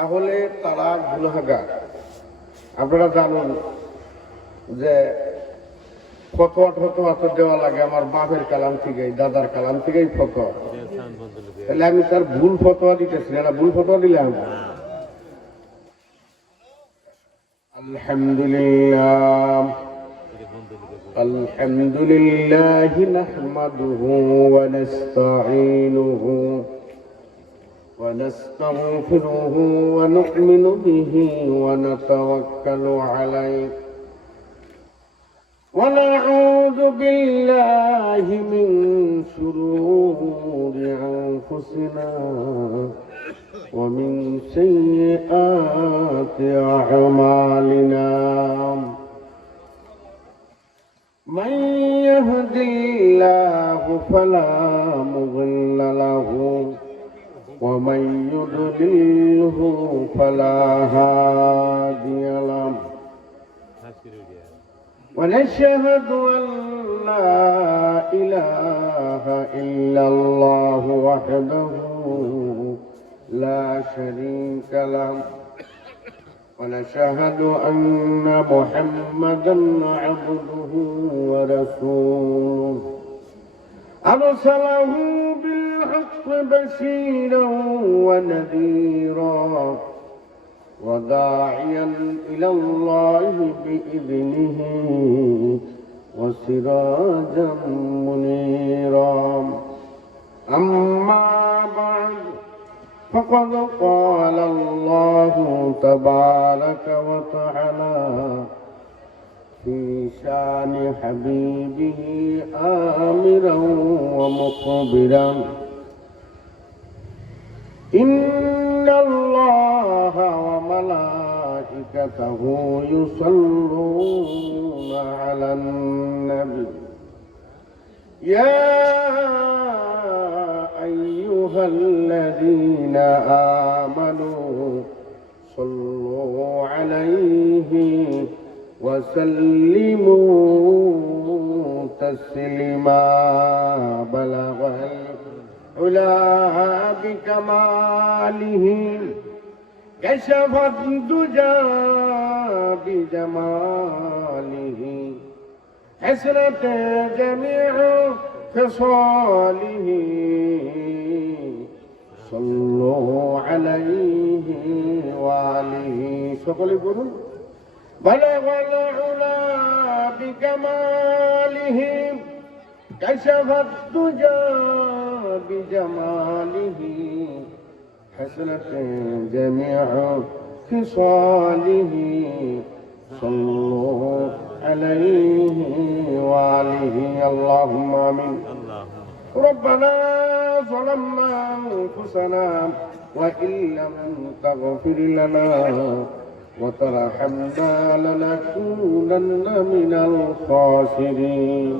তাহলে তারা গুনাহগার। আপনারা জানুন যে ফতোয়া তো দেওয়া লাগে আমার বাপের কালাম থেকেই, দাদার কালাম থেকেই ফতোয়া। তাহলে আমি তার ভুল ফতোয়া দিতেছি না, ভুল ফতোয়া দিলাম। আলহামদুলিল্লাহ আলহামদুলিল্লাহি নাহমাদুহু ওয়া নাস্তাঈনুহু ونستغفره ونؤمن به ونتوكل عليه ونعوذ بالله من شرور أنفسنا ومن سيئات أعمالنا من يهد الله فلا مضل له ومن يضلله فلا هادي له ونشهد أن لا إله إلا الله وحده لا شريك له ونشهد أن محمدا عبده ورسوله أرسله بالحق بشيرا ونذيرا وداعيا إلى الله بإذنه وسراجا منيرا أما بعد فقد قال الله تبارك وتعالى في شان حبيبه آمرا ومخبرا إن الله وملائكته يصلون على النبي يا أيها الذين آمنوا صلوا عليه وسلموا تسليما بلغ العلا بكماله كشف الدجى بجماله حسنت جميع خصاله صلوا عليه وآله সকলে বলুন بلغ العلا بكماله كشف الدجى بجماله حسنت جميع خصاله صلوا عليه وآله اللهم آمين ربنا ظلمنا أنفسنا وإن لم تغفر لنا وترحمنا لنكونن من الخاسرين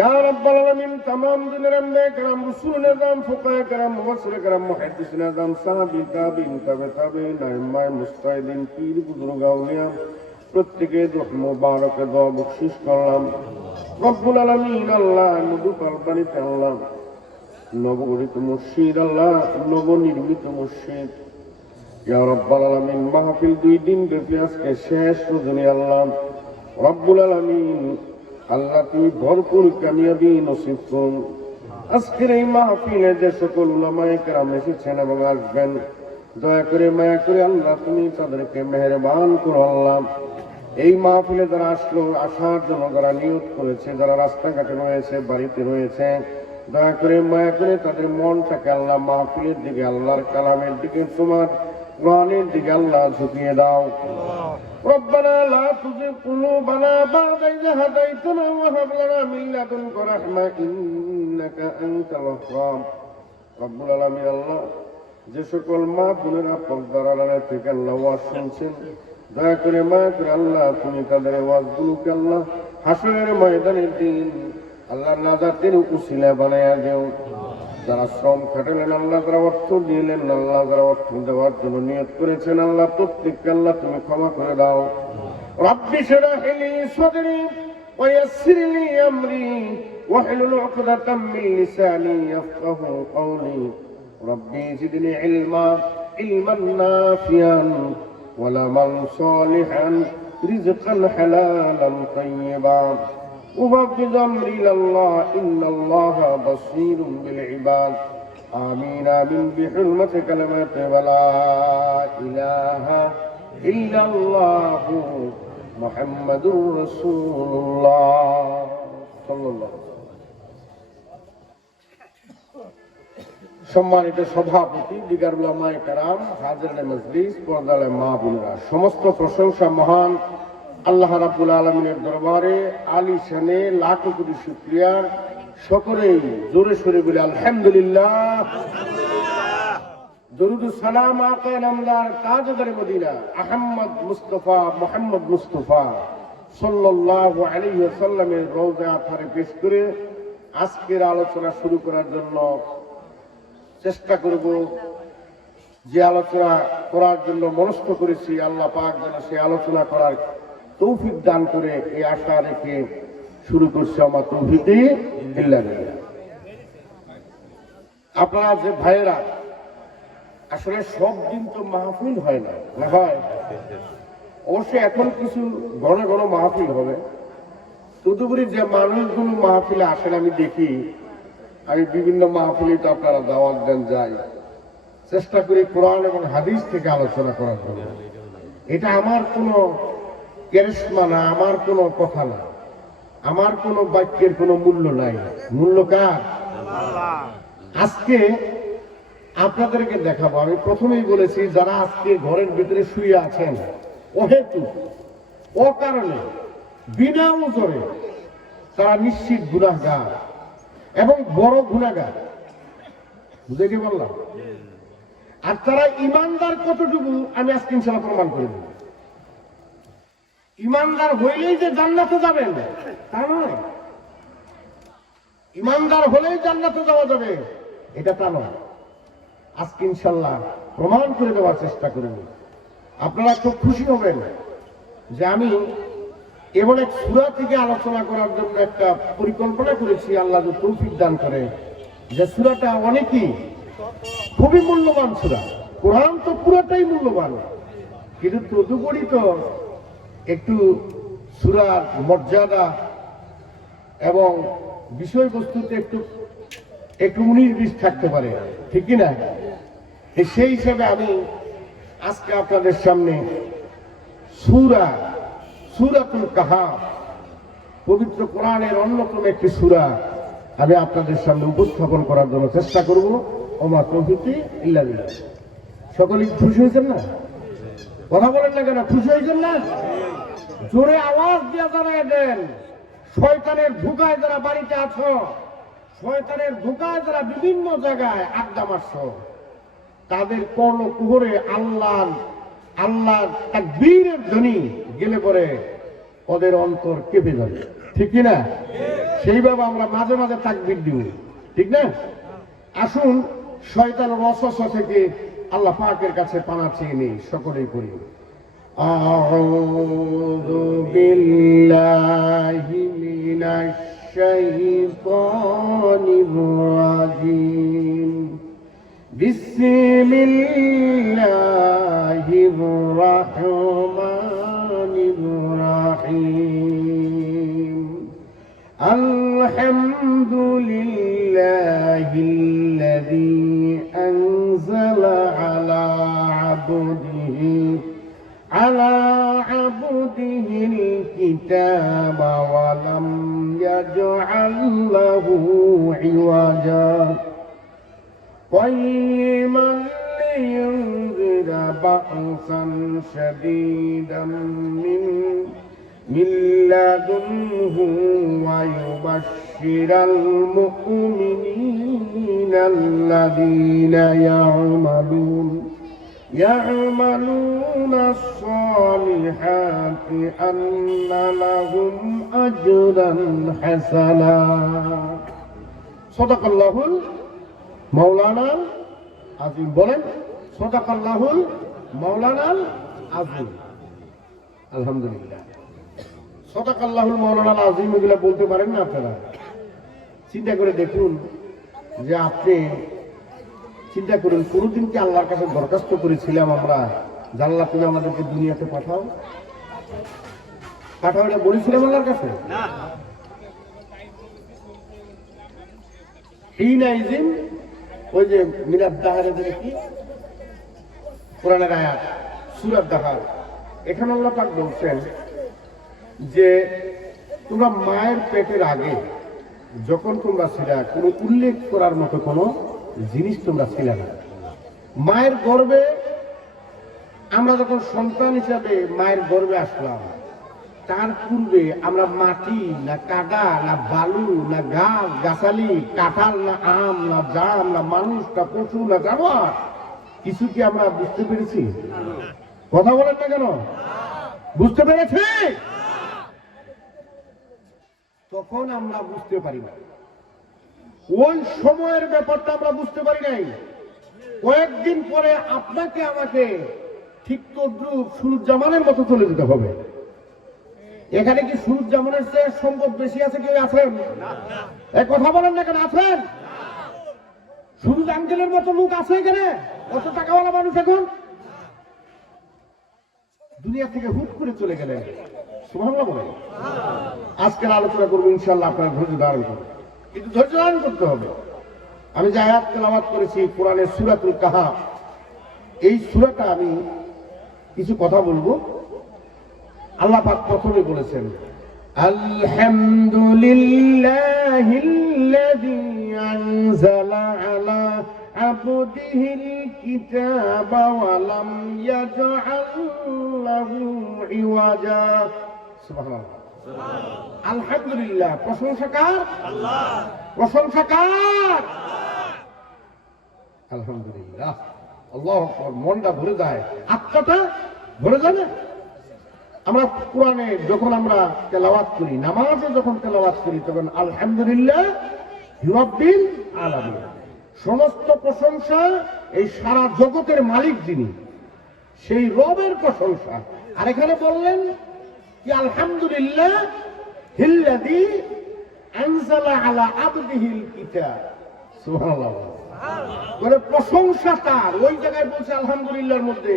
يا رب العالمين تمام دنيا أنبياء کرام رسول نظام فقهاء کرام مفسر کرام محدث نظام صحابی تابعین تبع تابعین ائمہ মুজতাহিদিন পীর বুজুর্গ আউলিয়া প্রত্যেকের রূহ মুবারকে দোয়া বখশিশ করলাম রব্বুল আলামিন আল্লাহ নবী কলবানিতে আল্লাহ নবগঠিত মসজিদ আল্লাহ নবনির্মিত মসজিদ ইয়া রাব্বাল আলামিন মাহফিল 2 দিন ব্যাপী আজকে শেষ রজনী আল্লাহ রব্বুল আলামিন আল্লাহ তুমি ভরপুর কামিয়াবি নসিব করুন আজকের এই মাহফিলে যে সকল উলামায়ে কেরাম এসেছেন এবং আসবেন দয়া করে মায়া করে আল্লাহ তুমি তাদেরকে মেহেরবান করো আল্লাহ এই মাহফিলে যারা আসলো আসার জন্য যারা নিয়ত করেছে যারা রাস্তাঘাটে রয়েছে বাড়িতে রয়েছে দয়া করে মায়া করে তাদের মনটাকে আল্লাহ মাহফিলের দিকে আল্লাহর কালামের দিকে তোমার কোরআনের দিকে আল্লাহ ঝুঁকিয়ে দাও ربنا لا تزغ قلوبنا بعد إذ هديتنا وهب لنا من لدنك رحمة إنك أنت الوهاب رب العالمين আল্লাহ যে সকল মা বোনেরা পর্দার আড়ালে থেকে আল্লাহ ওয়াজ শুনছেন দয়া করে মায়া করে আল্লাহ তুমি তাদের ওয়াজগুলোকে আল্লাহ হাসরের ময়দানের দিন আল্লাহ নাজাতের উসিলা বানায়া দেও যারা শ্রম খাটালেন আল্লাহ যারা অর্থ দিলেন আল্লাহ যারা অর্থ দেওয়ার জন্য নিয়ত করেছেন আল্লাহ প্রত্যেককে আল্লাহ তুমি ক্ষমা করে দাও রব্বি শরহ লি সাদরি ওয়া ইয়াসসির লি আমরি واحلل عقدة من لساني يفقهوا قولي ربي زدني علما علما نافعا ولمن صالحا رزقا حلالا طيبا وفوض أمري إلى الله إن الله بصير بالعباد آمين آمين بحرمة كلمات ولا إله إلا الله محمد رسول الله صلى الله عليه وسلم। সম্মানিত সভাপতি, দিগার উলামায়ে কেরাম, হাজিরানে মজলিস, পর্দার মা বোনেরা, সমস্ত প্রশংসা মহান আল্লাহ রাব্বুল আলামিনের দরবারে আলিশানে লাখো কোটি শুকরিয়া। সকলেই জোরে সোরে বলে আলহামদুলিল্লাহ। দরুদ ও সালাম আকা নামদার তাজদার মদিনা আহমদ মুস্তাফা মুহাম্মদ মুস্তাফা সাল্লাল্লাহু আলাইহি ওয়াসাল্লামের রওজা আথারে পেশ করে আজকের আলোচনা শুরু করার জন্য চেষ্টা করব। যে আলোচনা করার জন্য মনস্থ করেছি, আল্লাহ পাক যেন সেই আলোচনা করার তৌফিক দান করে এই আশা রেখে শুরু করছি। আমার তৌফিকে ইল্লা বিল্লাহ। আপনারা যে ভাইয়েরা, আসলে সব দিন তো মাহফিল হয় না, না হয়? অবশ্যই এখন কিছু ঘন ঘন মাহফিল হবে। তদুপরি যে মানুষগুলো মাহফিলে আসেন আমি দেখি, আমি বিভিন্ন মাহফিলে তো আপনারা দাওয়াত দেন, যাই, চেষ্টা করি কোরআন এবং হাদিস থেকে আলোচনা করার জন্য। এটা আমার কোনো ক্যারিশমা না, আমার কোনো কথা না, আমার কোনো বাক্যের কোনো মূল্য নাই। মূল্য কার? আজকে আপনাদেরকে দেখাবো। আমি প্রথমেই বলেছি, যারা আজকে ঘরের ভিতরে শুয়ে আছেন অহেতু অকারণে বিনা ওজরে, তারা নিশ্চিত গুনাহগার এবং বড় গুনাহগার। বুঝে কি বললাম? আর তারা ইমানদার কতটুকু আমি আজকে ইনশাআল্লাহ প্রমাণ করে দেব। ইমানদার হইলেই যে জান্নাতে যাবেন তা নয়, ইমানদার হলেই জান্নাতে যাওয়া যাবে এটা তা নয়। আজকে ইনশাআল্লাহ প্রমাণ করে দেওয়ার চেষ্টা করব। আপনারা খুব খুশি হবেন যে আমি এমন এক সূরা থেকে আলোচনা করার জন্য একটা পরিকল্পনা করেছি, আল্লাহ যদি তৌফিক দান করে। যে সূরাটা অনেকই খুবই মূল্যবান সূরা। কোরআন তো পুরোটাই মূল্যবান, কিন্তু তদুপরি তো একটু সূরার মর্যাদা এবং বিষয়বস্তুতে একটু একটু 19-20 থাকতে পারে, ঠিক কিনা? সেই হিসাবে আমি আজকে আপনাদের সামনে সূরাতুল কাহাফ, পবিত্র কোরআনের অন্যতম একটি সূরা আমি আপনাদের সামনে উপস্থাপন করার জন্য চেষ্টা করব। ওমা তৌফিকি ইল্লা বিল্লাহ। সকলেই খুশি হয়েছেন না? কথা বলেন না কেন? খুশি হয়েছেন না? জোরে আওয়াজ দিয়ে জানাই দেন। শয়তানের ধোঁকায় যারা বাড়িতে আছো, শয়তানের ধোঁকায় যারা বিভিন্ন জায়গায় আড্ডা মারছো, তাদের কর্ণকুহরে আল্লাহ তাকবীরের ধ্বনি গেলে পরে ওদের অন্তর কেঁপে যাবে, ঠিক কিনা? সেইভাবে আমরা মাঝে মাঝে তাকবীর দিব, ঠিক না? আসুন শয়তানের ওয়াসওয়াসা থেকে আল্লাহ পাকের কাছে পানা চেয়ে নেই, সকলেই করি। আউযু বিল্লাহি মিনাশ শাইতানির রাজিম। বিসমিল্লাহির রাহমানির রাহিম। আলহামদুলিল্লাহিল্লাযী আনজালা আলা আবদিহিল কিতাবা ওয়া লাম ইয়াজআল লাহু ইওয়াজা قيما لينذر بأسا شديدا من لدنه ويبشر المؤمنين الذين يعملون الصالحات أن لهم أجرا حسنا। صدق الله মৌলানা আজিম। বলেন সাদাকাল্লাহুল মাওলানাল আজিম। আলহামদুলিল্লাহ। সাদাকাল্লাহুল মাওলানাল আজিম এগুলা বলতে পারেন না আপনারা? চিন্তা করে দেখুন যে আপনি চিন্তা করুন, কোনোদিন কি আল্লাহর কাছে দরখাস্ত করেছিলাম আমরা যে আল্লাহ তুমি আমাদেরকে দুনিয়াতে পাঠাও? এটা বলেছিলাম আল্লাহর কাছে? ওই যে মিনাদ দাহারে কি কোরআনের আয়াত সূরাত দাহার, এখানে আল্লাহ পাক বলছেন যে তোমরা মায়ের পেটের আগে যখন তোমরা ছিলা কোনো উল্লেখ করার মতো কোনো জিনিস তোমরা ছিলে না। মায়ের গর্ভে আমরা যখন সন্তান হিসাবে মায়ের গর্ভে আসলাম, তার পূর্বে আমরা মাটি না কাদা না বালু না গাছ গাছালি, কাঁঠাল না আম না জাম না মানুষ না পশু না জানোয়ার, কিছু কি আমরা বুঝতে পেরেছি? কথা বলেন না কেন? বুঝতে পেরেছি? তখন আমরা বুঝতে পারি না, ওই সময়ের ব্যাপারটা আমরা বুঝতে পারি নাই। কয়েকদিন পরে আপনাকে আমাকে ঠিক তদ্রুপ সুরুজ্জামানের মতো চলে যেতে হবে। এখানে কি সুরুজ্জামানের চেয়ে সম্পদ বেশি আছে? কেউ আছেন? কথা বলেন না কেন? আছেন? সুরুজ আঙ্কেলের মতো লোক আছে এখানে? কত টাকাওয়ালা মানুষ এখন দুনিয়া থেকে হুট করে চলে গেলেন। সুবহানাল্লাহ বলেন। আজকের আলোচনা করবো ইনশাআল্লাহ, আপনার ধৈর্য ধারণ করুন, কিন্তু ধৈর্য ধারণ করতে হবে। আমি যে আয়াত তেলাওয়াত করেছি কোরআনের সূরাতুল কাহাফ, এই সূরাটা আমি কিছু কথা বলবো। আল্লাহ পাক প্রথমে বলেছেন আলহামদুলিল্লাহিল্লাযী আনজালা আলা আবদিহিল কিতাবা ওয়া লাম ইয়াজআল লাহু ইওয়াজা। সুবহানাল্লাহ। আলহামদুলিল্লাহ, প্রশংসা কার? আল্লাহ। প্রশংসা কার? আলহামদুলিল্লাহ। আল্লাহু আকবার। মনটা ভরে যায়, আত্মাটা ভরে যায় না? আমরা কোরআনে যখন আমরা তেলাওয়াত করি, নামাজে যখন তেলাওয়াত করি, তখন আলহামদুলিল্লাহ রাব্বিল আলামিন, সমস্ত প্রশংসা এই সারা জগতের মালিক যিনি, সেই রবের প্রশংসা। আর এখানে বললেন কি আলহামদুলিল্লাহ হিল্লাযী আনজালা আলা আবদিহিল কিতাব। সুবহানাল্লাহ। বলে প্রশংসা তার। ওই জায়গায় বলছে আলহামদুলিল্লাহর মধ্যে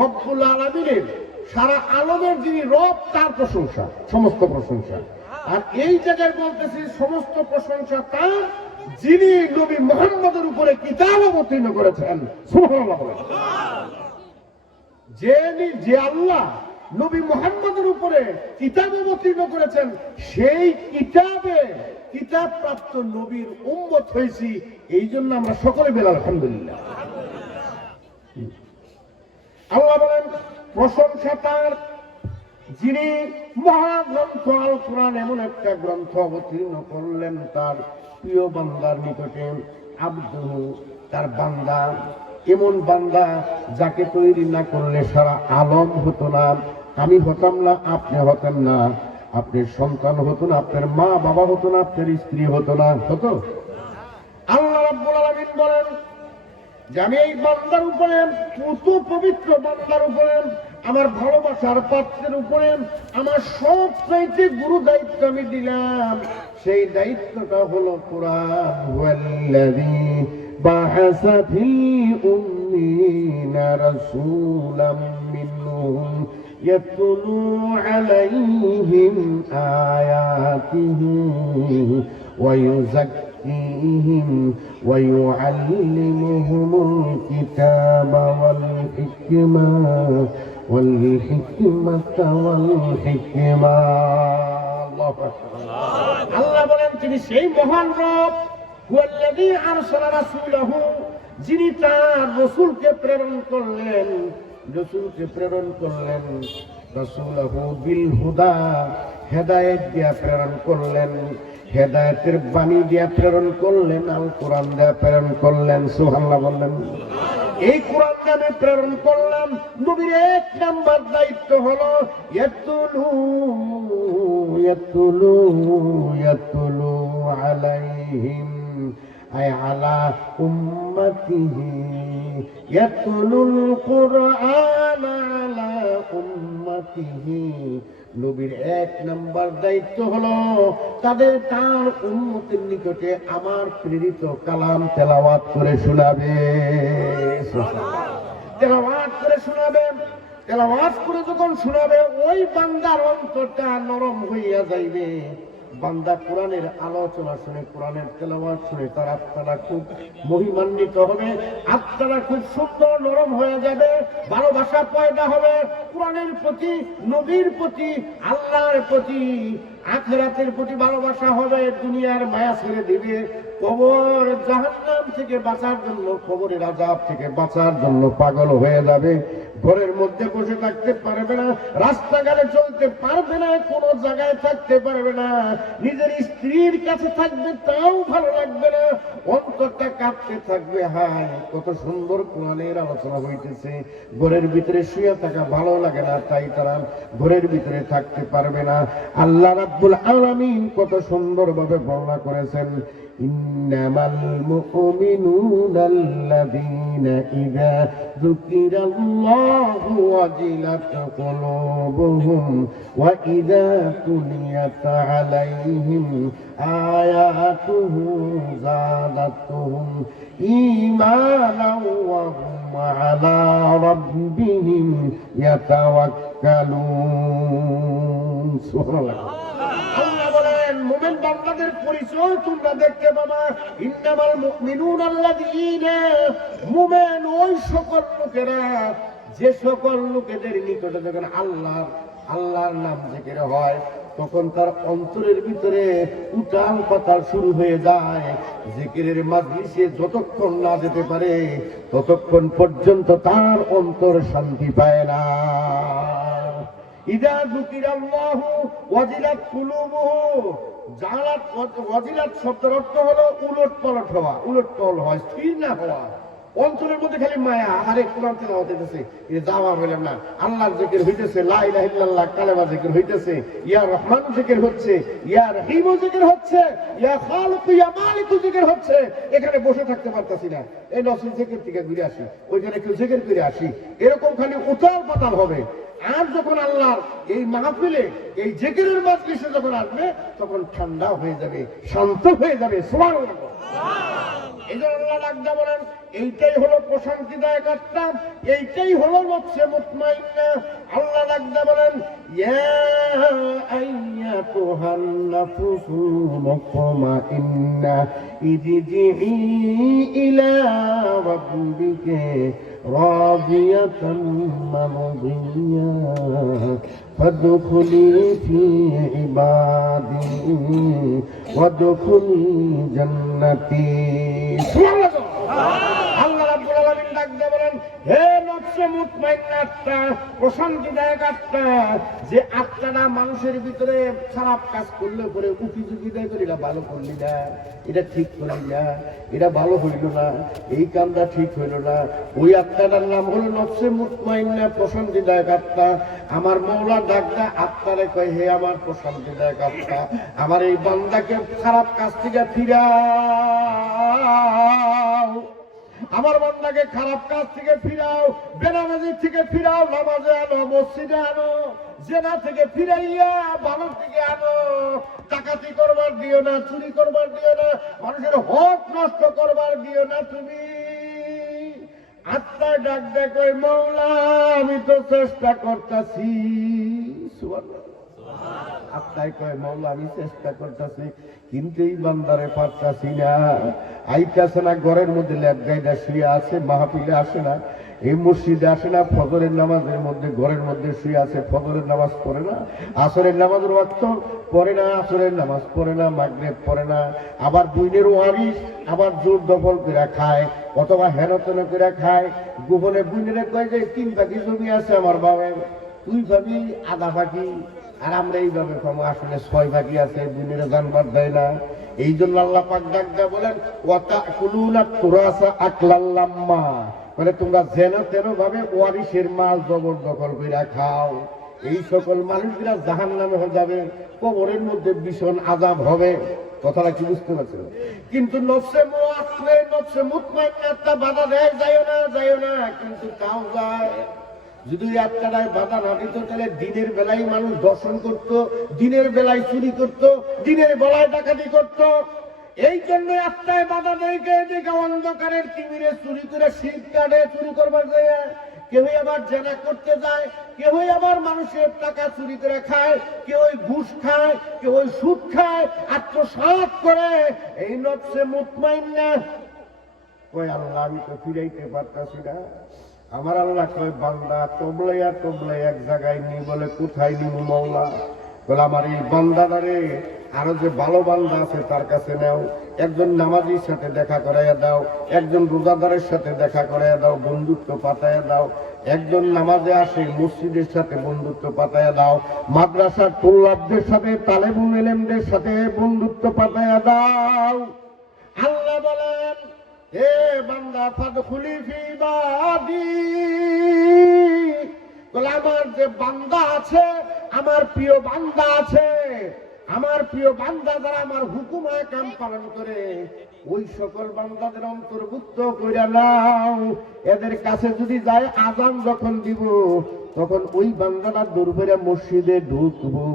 রব্বুল আলামিনের, সারা আলমের যিনি রব, তার প্রশংসা, সমস্ত প্রশংসা। আর এই জায়গায় বলতেছি সমস্ত প্রশংসা তার যিনি নবী মুহাম্মদের উপরে কিতাব অবতীর্ণ করেছেন। সুবহানাল্লাহ। যে আল্লাহ নবী মুহাম্মদের উপরে কিতাব অবতীর্ণ করেছেন, সেই কিতাব প্রাপ্ত নবীর উম্মত হয়েছি। এই জন্য আমরা সকলে বলি আলহামদুলিল্লাহ। আল্লাহ বলেন প্রশংসা তার যিনি মহাগ্রন্থ আল কোরআন, এমন একটা গ্রন্থ অবতীর্ণ করলেন তার প্রিয় বান্দার নিকটে। আব্দুহু, তার বান্দা, এমন বান্দা যাকে তৈরি না করলে সারা আলম হতো না, আমি হতাম না, আপনি হতেন না, আপনার সন্তান হতো না, আপনার মা বাবা হতো না, আপনার স্ত্রী হতো না, হতো? আল্লাহ রাব্বুল আলামিন বলেন যে আমি এই বান্দার উপরে, পুত পবিত্র বান্দার উপরে, আমার ভালোবাসার পাত্রের উপরে আমার সব চাইতে গুরু দায়িত্ব আমি দিলাম। সেই দায়িত্বটা হলো কোরআন। ওয়াল্লাযী বাআসা ফিল উম্মিয়িনা রাসূলাম মিনহুম ইয়াতলু আলাইহিম আয়াতিহি ওয়া يزكيهم ويعلمهم الكتاب والحكمة আল্লাহ বলেন তিনি সেই মহান রব, হুয়াল্লাযী আরসালা রাসূলাহু, যিনি তার রাসূলকে প্রেরণ করলেন, রাসূলাহু বিল হুদা, হেদায়েত দিয়া প্রেরণ করলেন, হেদায়েতের বাণী দিয়া প্রেরণ করলেন, আল কোরআন দিয়া প্রেরণ করলেন। সুবহানাল্লাহ বললেন। এই কোরআন আমি প্রেরণ করলাম। নবীর এক নাম্বার দায়িত্ব হলো ইয়াতুলু আলাইহিম, আই আলা উম্মতিহি, ইয়াতুলুল কুরআন আলা উম্মতিহি উম্মতিহি, নবীর এক নাম্বার দায়িত্ব হলো তাদের তার উম্মতের নিকটে আমার প্রেরিত কালাম তেলাওয়াত করে শোনাবে। তেলাওয়াত করে শোনাবে। তেলাওয়াত করে যখন শোনাবে ওই বান্দার অন্তরটা নরম হইয়া যাইবে। বান্দা কোরআনের আলোচনা শুনে, কোরআনের তেলাওয়াত শুনে তার আত্মাটা খুব মহিমান্বিত হবে, আত্মাটা খুব সুন্দর নরম হয়ে যাবে, ভালোবাসা পয়দা হবে কোরআনের প্রতি, নবীর প্রতি, আল্লাহর প্রতি, আখিরাতের প্রতি ভালোবাসা হবে। দুনিয়ার মায়া ছেড়ে দিবে। কবর জাহান্নাম থেকে বাঁচার জন্য, কবরের আযাব থেকে বাঁচার জন্য পাগল হয়ে যাবে। ঘরের মধ্যে বসে থাকতে পারবে না, রাস্তাঘাটে চলতে পারবে না, কোনো জায়গায় থাকতে পারবে না, নিজের স্ত্রীর কাছে থাকবে তাও ভালো লাগবে না, অন্তরটা কাঁপতে থাকবে। হায় কত সুন্দর কোরআনের আলোচনা হইতেছে, ঘরের ভিতরে শুয়ে থাকা ভালো লাগে না, তাই তারা ঘরের ভিতরে থাকতে পারবে না। আল্লাহ রাব্বুল আলামিন কত সুন্দরভাবে বর্ণনা করেছেন, ইন্নামাল মুমিনুনা আল্লাযীনা ইযা যুকিরাল্লাহু ওয়াজিলাত কুলুবুহুম ওয়া ইযা তুলিয়াত আলাইহিম আয়াতুহু যাদাতুহুম ঈমানান ওয়া হুম আলা রাব্বিহিম ইয়াতাওয়াক্কালুন। সুবহানাল্লাহ। আল্লাহ বলেন মুমিন বান্দাদের পরিচয় তোমরা দেখতে পাবা। ইন্নামাল মুমিনুনা আল্লাযীনা, মুমিন ওই সকল লোকেরা যে সকল লোকেদের নিকটে যখন আল্লাহর নাম জিকির হয় তখন তার অন্তরের ভিতরে উতাল পাতাল শুরু হয়ে যায়। জিকিরের মাজলিসে যতক্ষণ না যেতে পারে ততক্ষণ পর্যন্ত তার অন্তর শান্তি পায় না। ইযা যুকিরাল্লাহু ওয়াজিলাত কুলুবুহু, ওয়াজিলাত শব্দের অর্থ হলো উলট পালট হওয়া, উলট পালট হয়, স্থির না হওয়া। অন্তরের মধ্যে খালি মায়া, আরে কোরআন তেলাওয়াত হইতেছে, এটা যাওয়া হইলাম না, আল্লাহর জিকির হইতেছে, লা ইলাহা ইল্লাল্লাহ কালেমা জিকির হইতেছে, ইয়া রহমান জিকির হচ্ছে, ইয়া রহিম জিকির হচ্ছে, ইয়া খালিক ইয়া মালিক জিকির হচ্ছে। এখানে বসে থাকতে পারতাছি না, এই নসিল জিকির থেকে ঘুরে আসি, ওইখানে একটু জিকির করে আসি, এরকম খালি উতাল পাতাল হবে। আর যখন আল্লাহর এই মাহফিলে এই জিকিরের মাজলিসে যখন আসবে তখন ঠান্ডা হয়ে যাবে, শান্ত হয়ে যাবে। সুবহানাল্লাহ। এইজন্য আল্লাহ ডাকদা বলেন এইটাই হলো প্রশান্তিদায়ক আত্মা, এইটাই হলো নফসে মুতমাইন্না। আল্লাহ ডাকদা বলেন ইয়া আইয়াতুহান নাফসুল মুতমাইন্না ইরজিই ইলা রাব্বিকা রাদিয়াতাম মারদিয়া ফাদখুলি ফি ইবাদি ওয়াদখুলি জান্নাতি। আল্লাহ রাব্বুল আলামিন ডাকতে বলেন হে নফসে মুতমাইন্না আত্মা, প্রশান্তিদায়ক আত্মা, যে আত্মাটা মানুষের ভিতরে খারাপ কাজ করলে পরে উকিঝুঁকি দেয় করে, এটা ভালো করলি না, এটা ঠিক করলি না, এটা ভালো হইল না, এই কামটা ঠিক হইল না, ওই আত্মাটার নাম হলো নফসে মুতমাইন্না, প্রশান্তিদায়ক আত্মা। আমার মওলা ডাকদা আত্মারে কয় হে আমার প্রশান্তিদায়ক আত্মা, আমার এই বান্দাকে খারাপ কাজ থেকে ফিরাও, আমার বান্দাকে খারাপ কাজ থেকে ফিরাও, বেনামাজির থেকে ফিরাও, নামাজে আনো, মসজিদে আনো, জেনা থেকে ফিরাইয়া ভালো থেকে আনো, ডাকাতি করবার দিও না, চুরি করবার দিও না, মানুষের হক নষ্ট করবার দিও না। তুমি আত্মায় ডাক দেখো মওলা আমি তো চেষ্টা করতেছি। আত্মায় কয় মওলা আমি চেষ্টা করতেছি কিন্তু এই বান্দারে পারতাছি না, আইতাছে না, ঘরের মধ্যে ল্যাব গাইডা শুয়ে আছে, মাহফিলে আসে না, এই মসজিদে আসে না, ফজরের নামাজের মধ্যে ঘরের মধ্যে শুয়ে আছে, ফজরের নামাজ পড়ে না, আসরের নামাজের ওয়াক্ত পড়ে না, আসরের নামাজ পড়ে না, মাগরিব পড়ে না, আবার বুইনের ওয়ারিস, আবার জোর দখল করে খায় অথবা হেনতেন করে খায়। গোপনে বুইনের কয় যে 3 ভাগি জমি আছে আমার বাবার, 2 ভাগি আধা ভাগি, আর আমরা এইভাবে পাবো আসলে 6 ভাগই আছে, বুইনের জানবার দেয় না। এই জন্য আল্লাহ পাক ডাকদা বলেন ওয়াতাকুলুনা তুরাসা আকলাল লাম্মা, মানে তোমরা যেন তেন ভাবে ওয়ারিসের মাল জবরদখল করে খাও। এই সকল মানুষগুলা জাহান্নামে হয়ে যাবে, কবরের মধ্যে ভীষণ আযাব হবে। কথাটা কি বুঝতে পারছেন? কিন্তু নফসে মুতমাইন্না বাধা দেয়, যাইও না, যাইও না, কিন্তু তাও যায়। যদি ওই আত্মাটায় বাধা না দিত তাহলে দিনের বেলায় মানুষ দর্শন করত, দিনের বেলায় চুরি করত, দিনের বেলায় ডাকাতি করত। এই জন্য আত্মায় বাধা দেখে দেখে অন্ধকারের তিমিরে চুরি করে শীত কাটে, চুরি করবার যায়, কেউই আবার জেনা করতে যায়, কেউই আবার মানুষের টাকা চুরি করে খায়, কেউ ঘুষ খায়, কেউ সুদ খায়, আত্মসাৎ করে। এই নফসে মুতমাইন্না কই আল্লাহ আমি তো ফিরাইতে পারতাছি না। আমার আল্লাহ কয় বান্দা তবলাইয়া তবলাই এক জায়গায় নি, বলে কোথায় নিব মওলা? বলে আমার এই বান্দাদারে আরো যে ভালো বান্দা আছে তার কাছে নাও, একজন নামাজির সাথে দেখা করাইয়া দাও, একজন রোজাদারের সাথে দেখা করাইয়া দাও, বন্ধুত্ব পাতাইয়া দাও, একজন নামাজে আসে মসজিদের সাথে বন্ধুত্ব পাতাইয়া দাও, মাদ্রাসার তুল্লাবদের সাথে তালেবুল ইলমদের সাথে বন্ধুত্ব পাতাইয়া দাও। আল্লাহ বলেন হে বান্দা ফাদখুলি ফি ইবাদি, বলে আমার যে বান্দা আছে, আমার প্রিয় বান্দা আছে, আমার প্রিয় বান্দা যারা আমার হুকুম কাম পালন করে, ওই সকল বান্দাদের অন্তর্ভুক্ত কইরা নাও। এদের কাছে যদি যায় আযান যখন দিব তখন ওই বান্দাটা দূর করে মসজিদে ঢুকবো,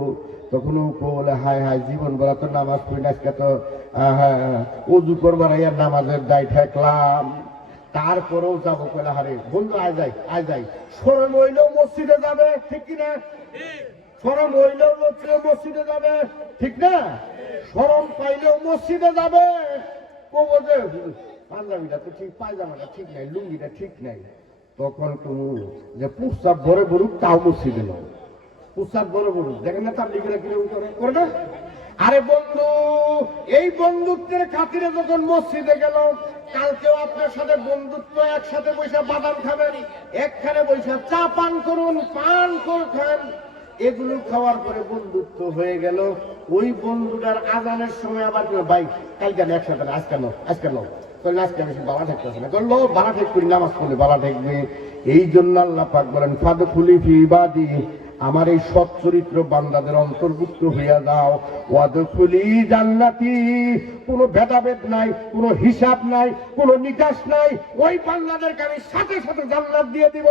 তখন ও বলে হায় হায় জীবন বেলা তো নামাজ পড়ি না, আজকে তো উজু করবার নামাজের দায় ঠেকলাম। তারপরেও যাবো কইলা হারে বন্ধু আয় যাই শরম হইলেও মসজিদে যাবে, ঠিক কিনা? শরম হইলেও মসজিদে যাবে, ঠিক না? শরম পাইলেও মসজিদে যাবে। পাঞ্জাবিটা তো ঠিক, পায়জামাটা ঠিক নাই, লুঙ্গিটা ঠিক নাই, তখন তুমি যে প্রস্তাব ভরে বলুক তাও মসজিদে নাও। প্রস্তাব ভরে বলুক, দেখেন না তার লিখে করে না। আরে বন্ধু, এই বন্ধুত্বের খাতিরে যখন মসজিদে গেল, কালকেও আপনার সাথে বন্ধুত্ব, একসাথে বৈশা বাদাম খাবেন, একখানে বৈশা চা পান করুন, পান করে খান, এগুলো খাওয়ার পরে বন্ধুত্ব হয়ে গেল। ওই বন্ধুটার আজানের সময় আবার ভাই কালকে একসাথে আজকে নো তাহলে আজকে আমি বালা ঠেকতেছে না, করলো বালা ঠেক করি, নামাজ পড়লে বালা ঠেকবে। এই জন্য আল্লাহ পাক বলেন ফাদখুলি ফি ইবাদি, আমার এই সৎ চরিত্র বান্দাদের অন্তর্ভুক্ত হইয়া যাও। ওয়াদখুলি জান্নাতি, কোনো ভেদাভেদ নাই, কোনো হিসাব নাই, কোনো নিকাশ নাই, ওই বান্দাদেরকে আমি সাথে সাথে জান্নাত দিয়ে দিব।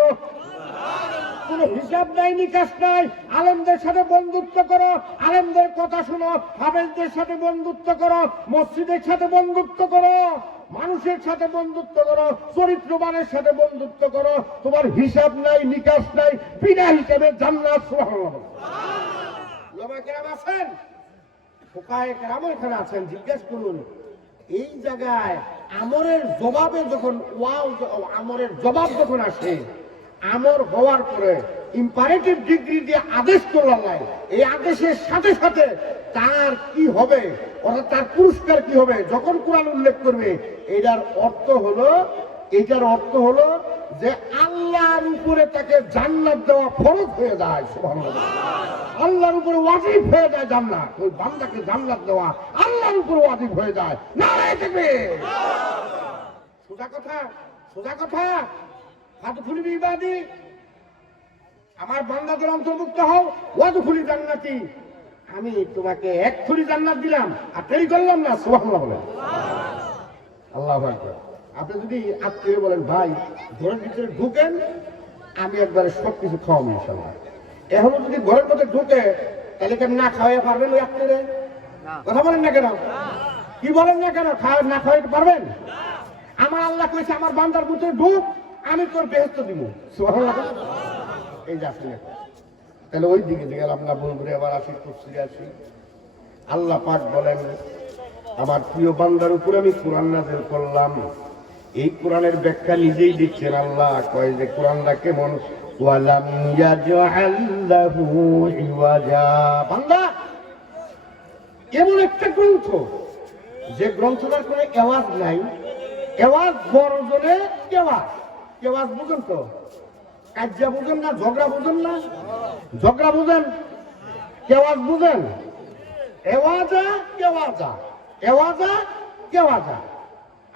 কোন হিসাব নাই, নিকাশ নাই। আলেমদের সাথে বন্ধুত্ব করো, আলেমদের কথা শুনো, হাফেজদের সাথে বন্ধুত্ব করো, মসজিদের সাথে বন্ধুত্ব করো, মানুষের সাথে বন্ধুত্ব করো, চরিত্রবানের সাথে বন্ধুত্ব করো, তোমার হিসাব নাই, নিকাশ নাই, বিনা হিসাবে জান্নাত। সুবহানাল্লাহ। ওলামায়ে কেরাম আছেন, ফুকাহায়ে কেরাম এখানে আছেন, জিজ্ঞেস করুন এই জায়গায় আমরের জবাবে যখন আমরের জবাব যখন আসে, আমর হওয়ার পরে ইম্পারেটিভ ডিগ্রি দিয়ে আদেশ করলাম, এই আদেশের সাথে সাথে তার কি হবে, অর্থাৎ তার পুরস্কার কি হবে যখন কোরআন উল্লেখ করবে, এটার অর্থ হলো যে আল্লাহর উপরে তাকে জান্নাত দেওয়া ফরজ হয়ে যায়। সুবহানাল্লাহ। আল্লাহর উপরে ওয়াজিব হয়ে যায় জান্নাত, ওই বান্দাকে জান্নাত দেওয়া আল্লাহর উপরে ওয়াজিব হয়ে যায়। নারায়ে তাকবীর। সোজা কথা ফাদখুলি ফি ইবাদি, আমার বান্দাদের অন্তর্ভুক্ত হও। ওয়াদখুলি জান্নাতি, আমি তোমাকে এক থুরি জান্নাত দিলাম আর দেরি করলাম না। সুবহানাল্লাহ বলেন। আল্লাহু আকবার। আপনি যদি আত্মীয় বলেন ভাই ঘরের ভিতরে ঢুকেন, আমি একবারে সবকিছু খাওয়াবো ইনশাআল্লাহ, এখনো যদি ঘরের মধ্যে ঢুকে তাহলে কেন না খাওয়াইয়া পারবেন ওই আত্মীয়রে? কথা বলেন না কেন? কি বলেন না কেন? না খাওয়াইতে পারবেন? আমার আল্লাহ কইছে আমার বান্দার ভিতরে ঢুক, আমি তোর বেহেশত দিব। সুবহানাল্লাহ। এই যে আসলে তাহলে ওই দিকে গেলাম না, বন্ধুরে আবার আসি, তফসিরে আসি। আল্লাহ পাক বলেন আমার প্রিয় বান্দার উপর আমি কোরআন নাযিল করলাম। এই কোরআনের ব্যাখ্যা নিজেই দিচ্ছেন আল্লাহ, কয় যে কোরআনটা কেমন, ওয়ালাম ইয়াজআল লাহু ইওয়াজা। বান্দা এমন একটা গ্রন্থ যে গ্রন্থটার কোনো আওয়াজ নাই, আওয়াজ বড়জনে কেওয়াজ বুঝেন তো, কাজ্জা বুঝেন না, ঝগড়া বুঝেন না, ঝগড়া বুঝেন, কেওয়াজ বুঝেন, কেওয়াজা।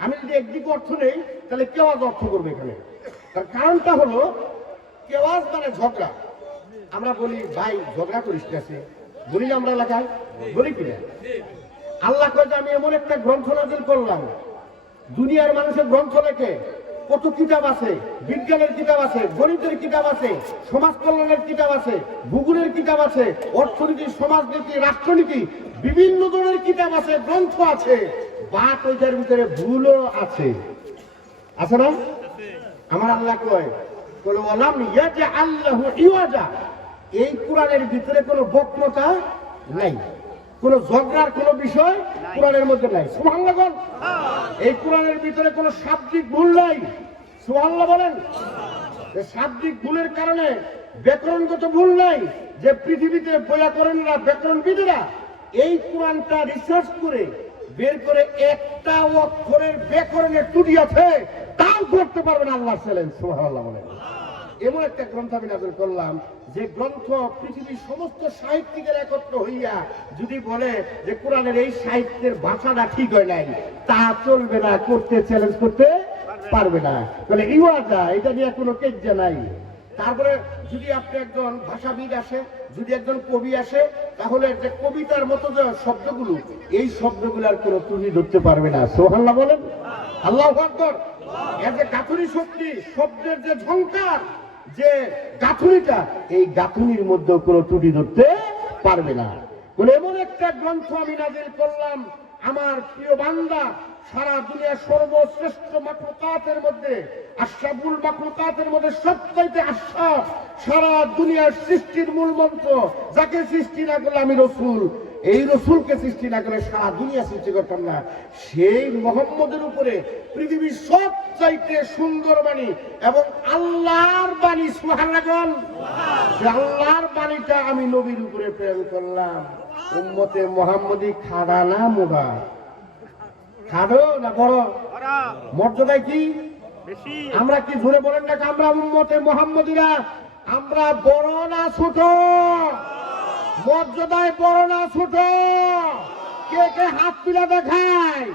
আমি যদি একদিকে অর্থ নেই তাহলে কেওয়াজ অর্থ করবে এখানে। তার কারণটা হলো কেওয়াজ মানে ঝগড়া। আমরা বলি ভাই ঝগড়া করিস না, বলি না আমরা এলাকায়, বলি কিনা? আল্লাহ কয় যে আমি এমন একটা গ্রন্থ নাযিল করলাম, দুনিয়ার মানুষের গ্রন্থ লেখে, কত কিতাব আছে, বিজ্ঞানের কিতাব আছে, গণিতের কিতাব আছে, সমাজ কল্যাণের কিতাব আছে, ভূগোলের কিতাব আছে, অর্থনীতি, সমাজনীতি, রাষ্ট্রনীতি, বিভিন্ন ধরনের কিতাব আছে, গ্রন্থ আছে, বাট ওইটার ভিতরে ভুলও আছে, আছে না? আমার আল্লাহ কয় বলে ওয়ালাম ইয়াজআল্লাহু ইওয়াজা, এই কোরআনের ভিতরে কোনো বক্রতা নাই, কোনো ঝগড়ার কোনো বিষয় কোরআনের মধ্যে নাই। সুবহানাল্লাহ বলেন। এই কোরআনের ভিতরে কোনো শাব্দিক ভুল নাই। সুবহানাল্লাহ বলেন। এই শাব্দিক ভুলের কারণে ব্যাকরণগত ভুল নাই, যে পৃথিবীতে ব্যাকরণরা, ব্যাকরণবিদরা এই কোরআনটা রিসার্চ করে বের করে একটা অক্ষরের ব্যাকরণের ত্রুটি আছে তাও করতে পারবে না। আল্লাহ ছিলেন। সুবহানাল্লাহ বলেন। এমন একটা গ্রন্থ আমি নাযিল করলাম, যে গ্রন্থ পৃথিবীর সমস্ত সাহিত্যিকের একত্র হইয়া যদি বলে যে কোরআনের এই সাহিত্যের ভাষাটা ঠিক হয় নাই, তা চলবে না, করতে চ্যালেঞ্জ করতে পারবে না। তাহলে ইওয়াজা, এটা নিয়ে কোনো কেজ্জা নাই। তারপরে যদি আপনি একজন ভাষাবিদ আসে, যদি একজন কবি আসে, তাহলে যে কবিতার মতো যে শব্দগুলো, এই শব্দগুলোর কোনো ত্রুটি ধরতে পারবে না। সুবহানাল্লাহ বলেন। আল্লাহু আকবার। এর যে গাঁথুনি শক্তি, শব্দের যে ঝংকার, যে গাঁথুনিটা, এই গাঁথুনির মধ্যে কোনো ত্রুটি ধরতে পারবে না। বলে এমন একটা গ্রন্থ আমি নাযিল করলাম, আমার প্রিয় বান্দা সারা দুনিয়ার সর্বশ্রেষ্ঠ মাখলুকাতের মধ্যে, আশরাফুল মাখলুকাতের মধ্যে সবচাইতে আশরাফ, সারা দুনিয়ার সৃষ্টির মূল মন্ত্র, যাকে সৃষ্টি না করলে আমি রসুল, এই রসুলকে সৃষ্টি না করে সারা দুনিয়া সৃষ্টি করতাম না, সেই মোহাম্মদের উপরে পৃথিবীর সবচাইতে সুন্দর বাণী এবং আল্লাহর বাণী, সুবহানাল্লাহ, আল্লাহর বাণীটা আমি নবীর উপরে প্রেরণ করলাম। উম্মতে মুহাম্মদী খাড়া না মোড়া? খাড়ো না বড়? মর্যাদায় কি আমরা কি জোরে বলেন না? আমরা উম্মতে মুহাম্মদীরা আমরা বড় না ছোট? মর্যাদায় বড় না ছোট? কে কে হাত তুলে দেখায়?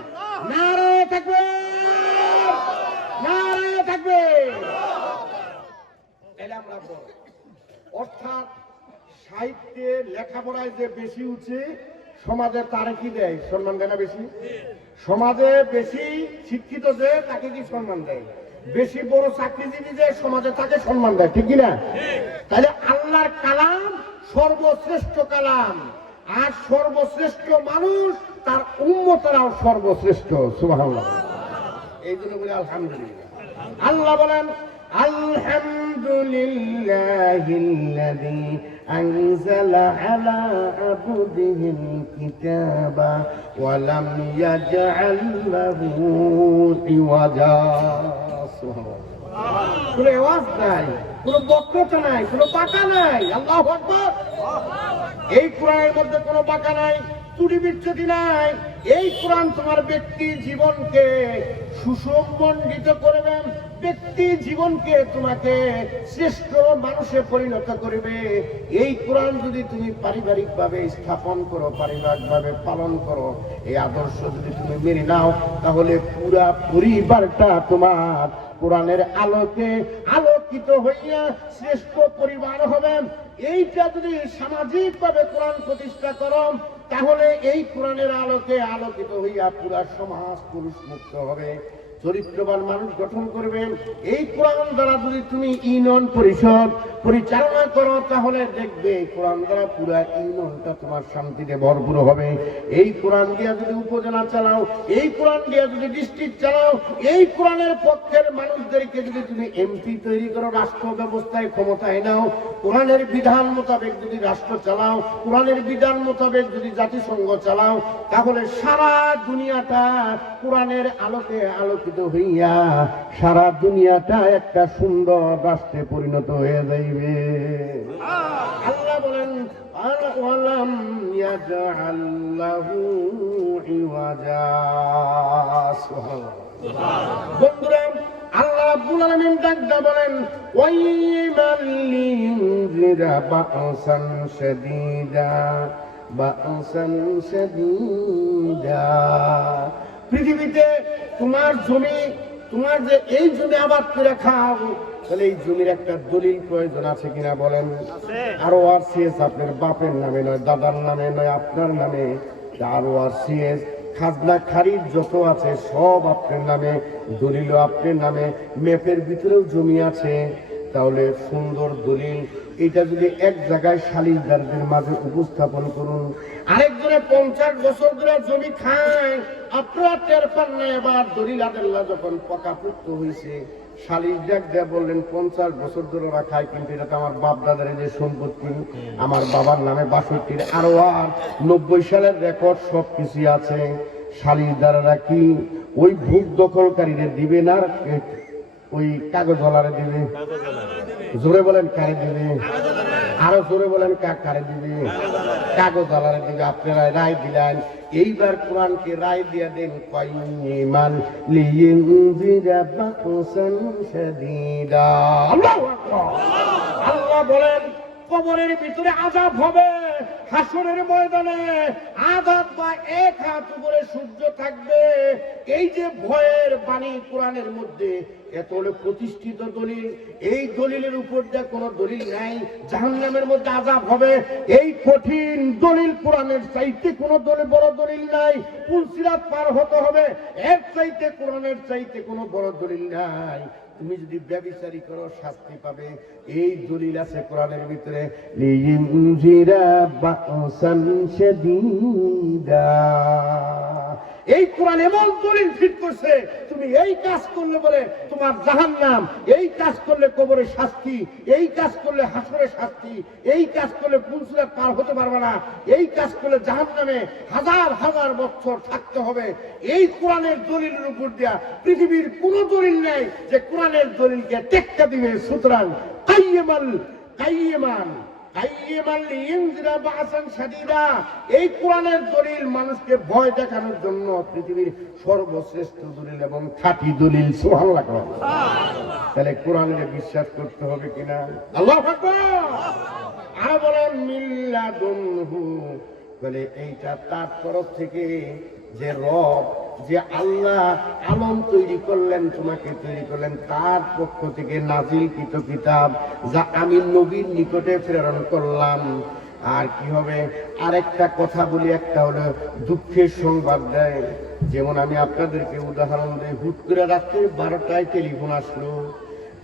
নারে থাকবে, নারে থাকবে। অর্থাৎ সাহিত্যে লেখাপড়ায় যে বেশি উঠছে, সমাজে তারে কি দেয়? সম্মান দেয় না বেশি? সমাজে বেশি শিক্ষিত যে, তাকে কি সম্মান দেয়? বেশি বড় চাকরিজীবী যে, সমাজে তাকে সম্মান দেয়, ঠিক কিনা? তাহলে আল্লাহর কালাম সর্বশ্রেষ্ঠ কালাম, আর সর্বশ্রেষ্ঠ মানুষ তার উম্মতরাও সর্বশ্রেষ্ঠ। সুবহানাল্লাহ। এই জন্য বলি আলহামদুলিল্লাহ। আল্লাহ বলেন আলহামদুলিল্লাহিল্লাযী আনজালা আলা আবদিহিল কিতাবা ওয়া লাম ইয়াজআল লাহু ইওয়াজা। সুবহানাল্লাহ। কোনো আওয়াজ নাই, কোনো বক্রতা নাই, কোনো বাঁকা নাই। আল্লাহু আকবার। এই কোরআনের মধ্যে কোনো বাঁকা নাই, ত্রুটি বিচ্যুতি নাই। এই কোরআন তোমার ব্যক্তি জীবনকে সুসম্মণ্ডিত করবে, ব্যক্তি জীবনকে তোমাকে শ্রেষ্ঠ মানুষে পরিণত করবে। এই কোরআন যদি তুমি পারিবারিক ভাবে স্থাপন করো, পারিবারিক ভাবে পালন করো, এই আদর্শ যদি তুমি মেনে নাও, তাহলে পুরা পরিবারটা তোমার কোরআনের আলোকে আলোকিত হইয়া শ্রেষ্ঠ পরিবার হবে। এইটা যদি সামাজিক ভাবে কোরআন প্রতিষ্ঠা করো, তাহলে এই কোরআনের আলোকে আলোকিত হইয়া পুরা সমাজ পুরুষ মুক্ত হবে, চরিত্রবান মানুষ গঠন করবেন। এই কোরআন দ্বারা যদি তুমি ইউনিয়ন পরিষদ পরিচালনা করো, তাহলে দেখবে কোরআন দ্বারা পুরা ইউনিয়নটা তোমার শান্তিতে ভরপুর হবে। এই কোরআন দিয়া যদি উপজেলা চালাও, এই কোরআন দিয়া যদি ডিস্ট্রিক্ট চালাও, এই কোরআনের পক্ষের মানুষদেরকে যদি তুমি এমপি তৈরি করো, রাষ্ট্র ব্যবস্থায় ক্ষমতায় নাও, কোরআনের বিধান মোতাবেক যদি রাষ্ট্র চালাও, কোরআনের বিধান মোতাবেক যদি জাতিসংঘ চালাও, তাহলে সারা দুনিয়াটা কোরআনের আলোকে আলোকিত হইয়া সারা দুনিয়াটা একটা সুন্দর রাষ্ট্রে পরিণত হয়ে যাইবে। আল্লাহ বলেন ওয়ালাম ইয়াজআল লাহু ইওয়াজা। বন্ধুরা, আল্লাহ রাব্বুল আলামিন ডাকদা বলেন ওয়াইমান লিনজিরা বা'সান শাদীদা বা'সান শাদীদা। পৃথিবীতে তোমার জমি, তোমার যে এই জমি আবাদ করে খাও, তাহলে এই জমির একটা দলিল প্রয়োজন আছে কিনা বলেন? আরো আরসিএস আপনার বাপের নামে নয়, দাদার নামে নয়, আপনার নামে। আরো আরসিএস খাজনা খারিজ যত আছে সব আপনার নামে, দলিল আপনার নামে, ম্যাপের ভিতরেও জমি আছে। তাহলে সুন্দর দলিল এটা যদি এক জায়গায় সালিশদারদের মাঝে উপস্থাপন করুন, আরেকজনে 50 বছর ধরে জমি খায়, আপনারা টের পান না। এবার দলিল আদাল্লাহ যখন পাকাপোক্ত হয়েছে, শালিশ ডাক দেয়া বললেন 50 বছর ধরে ওরা খায়, কিন্তু এটা তো আমার বাপ দাদার যে সম্পত্তি, আমার বাবার নামে 62 আরো আর 90 সালের রেকর্ড সব কিছু আছে। শালিশদাররা কি ওই ভূখ দখলকারীদের দিবে না ওই কাগজওয়ালারে দিবে? জোরে বলেন কারে দিবে? আরো জোরে বলেন কারে দিবে? কাগজওয়ালারে দিবে। আপনারা রায় দিলেন, এইবার কোরআনকে রায় দিয়ে দেন কাইমান লিইনজিরা বাকসান শাদীদা। আল্লাহু আকবার। আল্লাহ বলেন কবরের ভিতরে আযাব হবে, হাসরের ময়দানে আযাব বা এক হাত উপরে সূর্য থাকবে। এই যে ভয়ের বাণী কোরআনের মধ্যে, এত হলো প্রতিষ্ঠিত দলিল। এই দলিলের উপর দিয়ে কোনো দলিল নাই। জাহান্নামের মধ্যে আযাব হবে, এই কঠিন দলিল কোরআনের চাইতে কোনো দলিল বড় দলিল নাই। পুলসিরাত পার হতে হবে, এর চাইতে কোরআনের চাইতে কোনো বড় দলিল নাই। তুমি যদি ব্যভিচারী করো শাস্তি পাবে, এই দলিল আছে কোরআনের ভিতরে। লিইনজিরা বাকসান শাদীদা। এই কোরআন এমন দলিল ফিট করছে, তুমি এই কাজ করলে পরে তোমার জাহান্নাম, এই কাজ করলে কবরে শাস্তি, এই কাজ করলে হাসরে শাস্তি, এই কাজ করলে পুলসিরাত পার হতে পারবে না, এই কাজ করলে জাহান্নামে হাজার হাজার বছর থাকতে হবে। এই কোরআনের দলিলের উপর দিয়া পৃথিবীর কোন দলিল নেই যে কোরআনের দলিলকে টেক্কা দিবে। সুতরাং এই কোরআনের দলিল মানুষকে ভয় দেখানোর জন্য পৃথিবীর সর্বশ্রেষ্ঠ দলিল এবং খাঁটি দলিল। সুবহানাল্লাহ। তাহলে কোরআনের বিশ্বাস করতে হবে কিনা? আল্লাহু আকবার। আর বলেন মিল্লাদুনহু, বলে এইটা তার তরফ থেকে, যে রব, যে আল্লাহ আলম তৈরি করলেন, তোমাকে তৈরি করলেন, তার পক্ষ থেকে নাজিলকৃত কিতাব, যা আমি নবীর নিকটে প্রেরণ করলাম। আর কি হবে? আরেকটা কথা বলি, একটা হলো দুঃখের সংবাদ দেয়। যেমন আমি আপনাদেরকে উদাহরণ দিই, হুট করে রাত্রে 12টায় টেলিফোন আসলো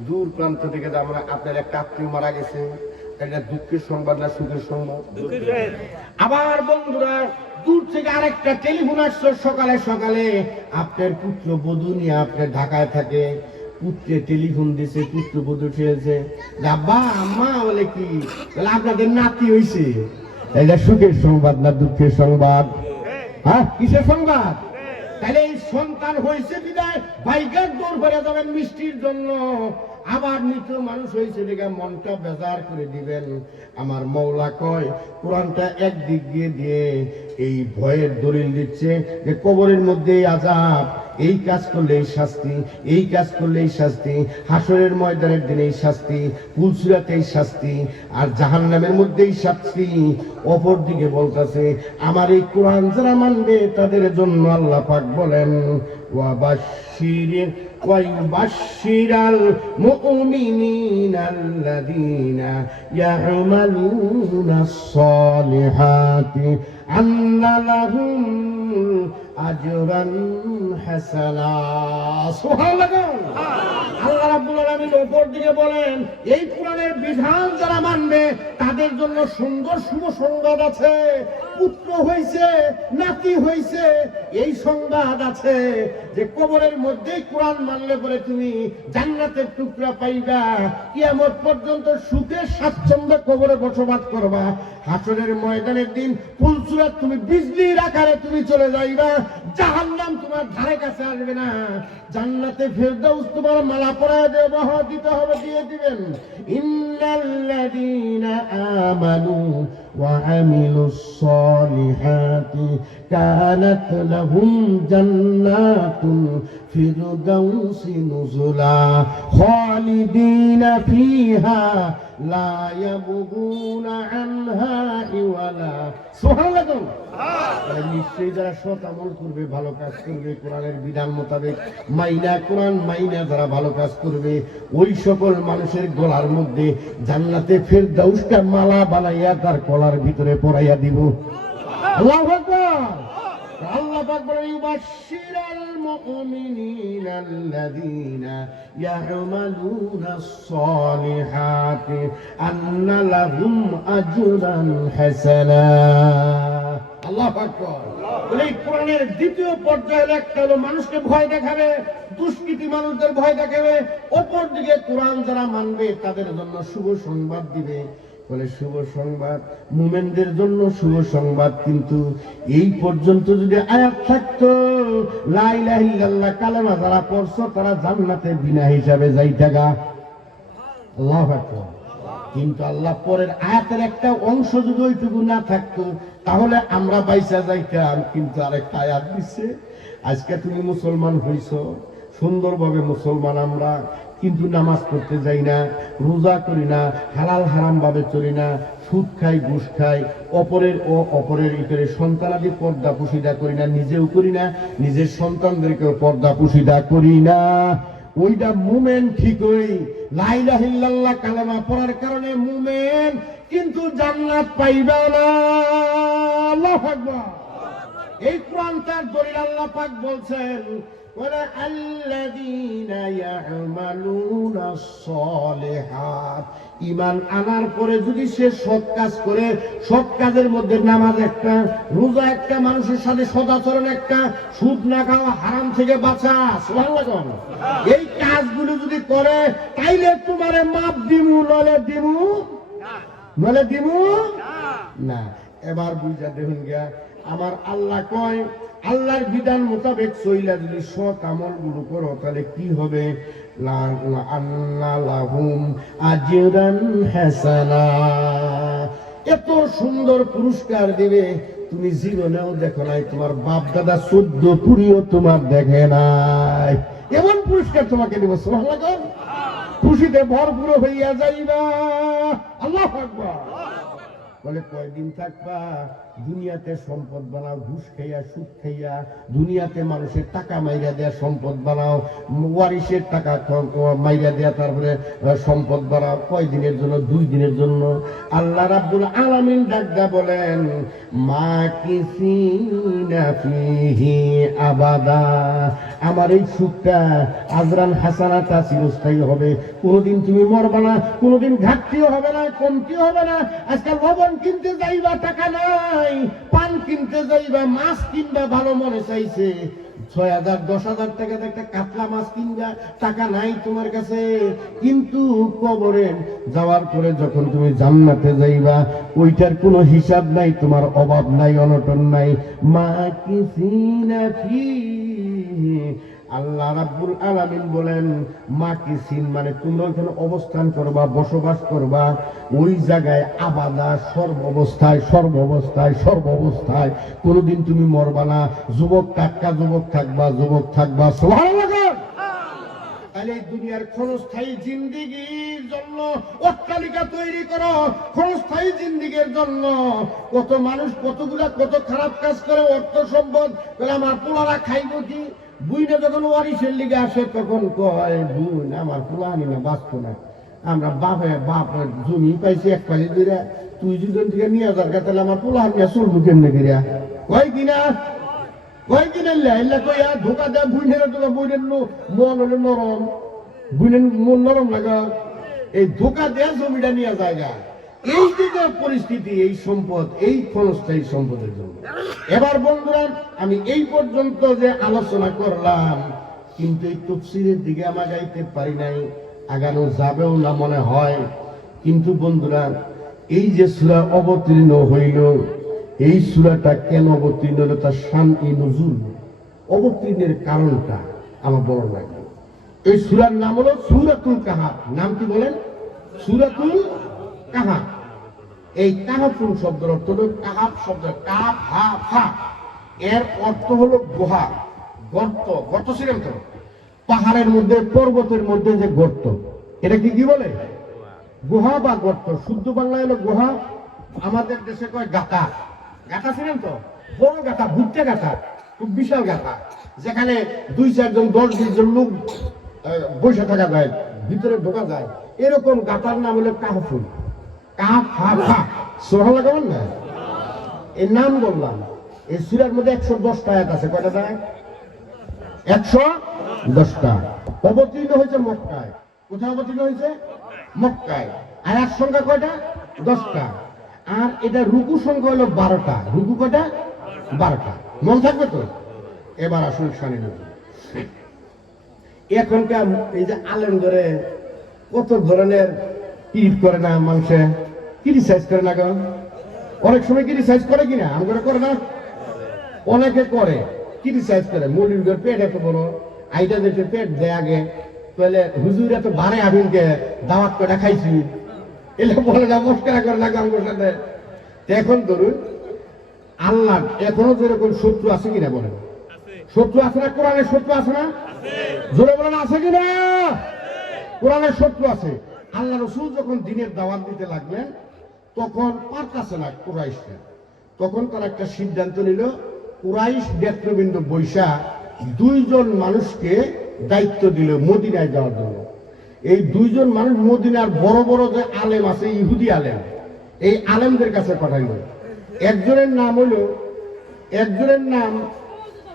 দূর প্রান্ত থেকে, যেমন আপনার একটা আত্মীয় মারা গেছে। এটা দুঃখের সংবাদ না সুখের সংবাদ? আবার বন্ধুরা, দূর থেকে আরেকটা টেলিফোন আসছে সকালে সকালে, আপনার পুত্রবধূ নিয়ে আপনার ঢাকায় থাকে, পুত্রে টেলিফোন দিছে, পুত্রবধূ ঠেলছে, আব্বা আম্মা বলে কি, বলে আপনাদের নাতি হইছে। এটা সুখের সংবাদ না দুঃখের সংবাদ? হ্যাঁ, কিসের সংবাদ? তাহলে এই সন্তান হয়েছে বিদায় ভাইগার দৌড় ভরে যাবেন মিষ্টির জন্য। আবার মৃত মানুষ হয়েছে দেখে মনটা বেজার করে দিবেন। আমার মওলা কয়, কোরআনটা একদিক দিয়ে এই ভয়ের দলিল দিচ্ছে যে কবরের মধ্যে আযাব, এই কাজ করলে এই শাস্তি, এই কাজ করলে এই শাস্তি, হাসরের ময়দানের দিনে এই শাস্তি, পুলসিরাতে এই শাস্তি, আর জাহান্নামের মধ্যে এই শাস্তি। অপর দিকে বলতেছে, আমার এই কোরআন যারা মানবে তাদের জন্য আল্লাহ পাক বলেন, ওয়ায়ুবাশশিরাল মুমিনিনাল্লাযীনা ইয়া'মালুনাস সালিহাতি আন্না লাহুম আজরান হাসানা। সুবহানাল্লাহ। আল্লাহ রাব্বুল আলামিন উপর দিকে বলেন, এই কোরআনের বিধান যারা মানবে তাদের জন্য সুন্দর শুভ সংবাদ আছে। পুত্র হইছে, নাতি হইছে, এই সংবাদ আছে যে কবরের মধ্যে কোরআন মানলে পরে তুমি জান্নাতের টুকরা পাইবা। কিয়ামত পর্যন্ত সুখে স্বাচ্ছন্দ্যে কবরে বসবাস করবা। হাসরের ময়দানের দিন পুলসিরাত তুমি বিজলির আকারে তুমি চলে যাইবা। জাহান্নাম তোমার ধারে কাছে আসবে না। জান্নাতে ফেরদাউস তোমার মালা পরায় দিতে হবে, দিয়ে দিবেন। ইন্নাল্লাযীনা আমানু ওয়া আমিলুস সালিহাতি কানাত লাহুম জান্নাতুল ফিরদাউসি নুজুলা খালিদিনা ফিহা লা ইয়াবগুনা আনহা ইওয়ালা। সুবহানাল্লাহ। নিশ্চয়ই যারা সৎ আমল করবে, ভালো কাজ করবে, কোরআনের বিধান মোতাবেক মাইনা, কোরআন মাইনা যারা ভালো কাজ করবে, ওই সকল মানুষের গলার মধ্যে জান্নাতে ফেরদাউসটা মালা বানাইয়া তার গলার ভিতরে পরাইয়া দিব। আল্লাহু আকবার। আল্লাহ পাক বলেন ইউবাশশিরাল মুমিনিনা আল্লাযীনা ইয়া'মালুনাস সালিহাতি আন্না লাহুম আজরান হাসানা। আল্লাহু আকবার। এই কোরআনের দ্বিতীয় পর্যায়ে একটা হলো মানুষকে ভয় দেখাবে, দুষ্কৃতী মানুষদের ভয় দেখাবে, অপর দিকে কোরআন যারা মানবে তাদের জন্য শুভ সংবাদ দিবে। বলে শুভ সংবাদ মুমিনদের জন্য শুভ সংবাদ, কিন্তু এই পর্যন্ত যদি আয়াত থাকতো লা ইলাহা ইল্লাল্লাহ কালেমা যারা পড়ছো তারা জান্নাতে বিনা হিসাবে যাইতাগা। আল্লাহু আকবার। কিন্তু আল্লাহ পরের আয়াতের একটা অংশ যদি ওইটুকু না থাকতো তাহলে আমরা বাইসা যাইতাম। কিন্তু আরেকটা আয়াত দিচ্ছে, আজকে তুমি মুসলমান হইছো, সুন্দরভাবে মুসলমান আমরা, কিন্তু নামাজ পড়তে যাই না, রোজা করি না, হালাল হারাম ভাবে চলি না, সুদ খাই, ঘুষ খাই, অপরের ইতরে সন্তানাদি পর্দা পুশিদা করি না, নিজেও করি না, নিজের সন্তানদেরকেও পর্দা পুশিদা করি না। ওইটা মুমেন ঠিকই, লা ইলাহা ইল্লাল্লাহ কালেমা পড়ার কারণে মুমেন, কিন্তু জান্নাত পাইবা না। আল্লাহু আকবার। এই কোরআন তার দলিল আল্লাহ পাক বলছেন ওয়ালা আল্লাযীনা ইয়া'মালুনাস সালিহাত, ঈমান আনার পরে যদি সে সৎ কাজ করে, সৎ কাজের মধ্যে নামাজ একটা, রোজা একটা, মানুষের সাথে সদাচরণ একটা, সুদ না খাওয়া, হারাম থেকে বাঁচা, সুবহানাল্লাহ, এই কাজগুলো যদি করে তাইলে তোমারে মাপ দিমু, নলে দিমু না। এবার বুঝা দেখুন গিয়া আমার আল্লাহ কয় আল্লাহর বিধান মোতাবেক চইলা যদি সৎ আমল গুলো করো তাহলে কি হবে, আন্না লাহুম আজরান হাসানা, এত সুন্দর পুরস্কার দিবে তুমি জীবনেও দেখো নাই, তোমার বাপ দাদা 14 পুরিও তোমার দেখে নাই, এমন পুরস্কার তোমাকে দেব। সুবহানাল্লাহ, খুশিতে ভরপুর হইয়া যাইবা। আল্লাহু আকবার। বলে কয়দিন থাকবা দুনিয়াতে সম্পদ বানাও, ঘুষ খাইয়া, সুদ খাইয়া, দুনিয়াতে মানুষের টাকা মাইরা দেয়া সম্পদ বানাও, ওয়ারিসের টাকা মাইরা দেয়া, তারপরে সম্পদ বানাও। কয়দিনের জন্য? 2 দিনের জন্য। আল্লাহ রাব্বুল আলামিন ডাকদা বলেন মাকিসিনা ফিহি আবাদা, আমার এই সুখটা আজরান হাসানাতা চিরস্থায়ী হবে, কোনোদিন তুমি মরবা না, কোনোদিন ঘাটতিও হবে না, কমতিও হবে না। আজকাল লবণ কিনতে যাইবা টাকা নাই, পান কিনতে যাইবা, মাছ কিনবা, ভালো মনে চাইছে 6,000 10,000 টাকা একটা কাতলা মাছ কিনবা, টাকা নাই তোমার কাছে। কিন্তু কবরে যাওয়ার পরে যখন তুমি জান্নাতে যাইবা ওইটার কোনো হিসাব নাই, তোমার অভাব নাই, অনটন নাই। মাকিসিনা ফিহি, আল্লাহ রাব্বুল আলামিন বলেন মাকিসিন মানে তোমরা ওইখানে অবস্থান করবা, বসবাস করবা, ওই জায়গায় আবাদা, সর্বাবস্থায় কোনোদিন তুমি মরবা না। যুবক থাকবা। সুবহানাল্লাহ। তাহলে এই দুনিয়ার ক্ষণস্থায়ী জিন্দেগির জন্য অট্টালিকা তৈরি করো, ক্ষণস্থায়ী জিন্দেগির জন্য। কত মানুষ কত খারাপ কাজ করে, অর্থ সম্পদ আমার পোলারা খাইব কি। বুইনে যখন ওয়ারিসের লিগে আসে তখন কয় বুন আমার পোলা আনি না, বাঁচতো না, আমরা বাপের জমি পাইছি 1 পাইছি দিরা, তুই যদি থেকে নিয়ে যার তাহলে আমার পোলা আনি চলবো কেমনে করিয়া। কয়দিন কইয়া ধোকা দেয় বুইনের, বইনের মন হলে নরম, বুইনের মন নরম লাগা, এই ধোকা দেয়া জমিটা নিয়ে জায়গা। এই যে পরিস্থিতি, এই সম্পদ, এই ক্ষণস্থায়ী সম্পদের জন্য। এবার বন্ধুরা আমি এই পর্যন্ত যে আলোচনা করলাম, কিন্তু এই তাফসীরের দিকে আমরা যাইতে পারি নাই, আগানো যাবেও না মনে হয়। কিন্তু বন্ধুরা এই যে সূরা অবতীর্ণ হইল, এই সূরাটা কেন অবতীর্ণ হলো, তার শান-ই নুজুল, অবতীর্ণের কারণটা আমার বড় লাগলো। এই সূরার নাম হলো সূরাতুল কাহাফ। নাম কি বলেন? সূরাতুল কাহাফ। এই কাহাফুল শব্দের অর্থ হলো, কাহাফ শব্দ কাফ হা ফা, এর অর্থ হলো গুহা, গর্ত ছিলেন তো পাহাড়ের মধ্যে, পর্বতের মধ্যে যে গর্ত, এটা কি বলে? গুহা বা গর্ত। শুদ্ধ বাংলায় হলো গুহা, আমাদের দেশে কয় গাতা। গাতা ছিলেন তো, বড় গাতা, ভুট্টে গাতা, খুব বিশাল গাতা, যেখানে 2-4 জন 10-20 জন লোক বসে থাকা যায়, ভিতরে ঢোকা যায়, এরকম গাতার নাম হলো কাহাফুল। কাফ হা ফা, সুবহানাল্লাহ। কেমন না? এই নাম বললাম, এই সূরার মধ্যে 110টা আয়াত আছে। কয়টা আয়াত? 110টা। অবতীর্ণ হয়েছে মক্কায়। কোথায় অবতীর্ণ হয়েছে? মক্কায়। আয়াত সংখ্যা কয়টা? 10টা। আর এটা রুকু সংখ্যা হলো 12টা। রুকু কয়টা? 12টা। মন থাকবে তো? এবার আসুন শানে নজরুল। এখনকার এই যে আলেম ধরে কত ধরনের ইট করে না, মানুষে ক্রিটিসাইজ করে না, অনেক সময় ক্রিটিসাইজ করে কিনা, আমরা করে না, অনেকে করে ক্রিটিসাইজ করে। মুরগির পেট এত বড়, আইটা দেখে পেট দেয় আগে, তাহলে হুজুর এত বারে আবিনকে দাওয়াত করে খাইছি, এলে বলে না, মস্করা করে না আমার সাথে। এখন ধরুন আল্লাহ এখনো যেরকম শত্রু আছে কিনা বলেন? শত্রু আছে না? কোরআনের শত্রু আছে না? জোরে বলেন আছে কিনা? কোরআনের শত্রু আছে। আল্লাহ রাসূল যখন দ্বীনের দাওয়াত দিতে লাগলেন তখন পারতাছে না কুরাইশরা, তখন তারা একটা সিদ্ধান্ত নিল, কুরাইশ নেতৃবৃন্দ বৈশা 2 জন মানুষকে দায়িত্ব দিল মদিনায় যাওয়ার জন্য। এই 2 জন মানুষ মদিনার বড় বড় যে আলেম আছে, ইহুদি আলেম, এই আলেমদের কাছে পাঠাইল। একজনের নাম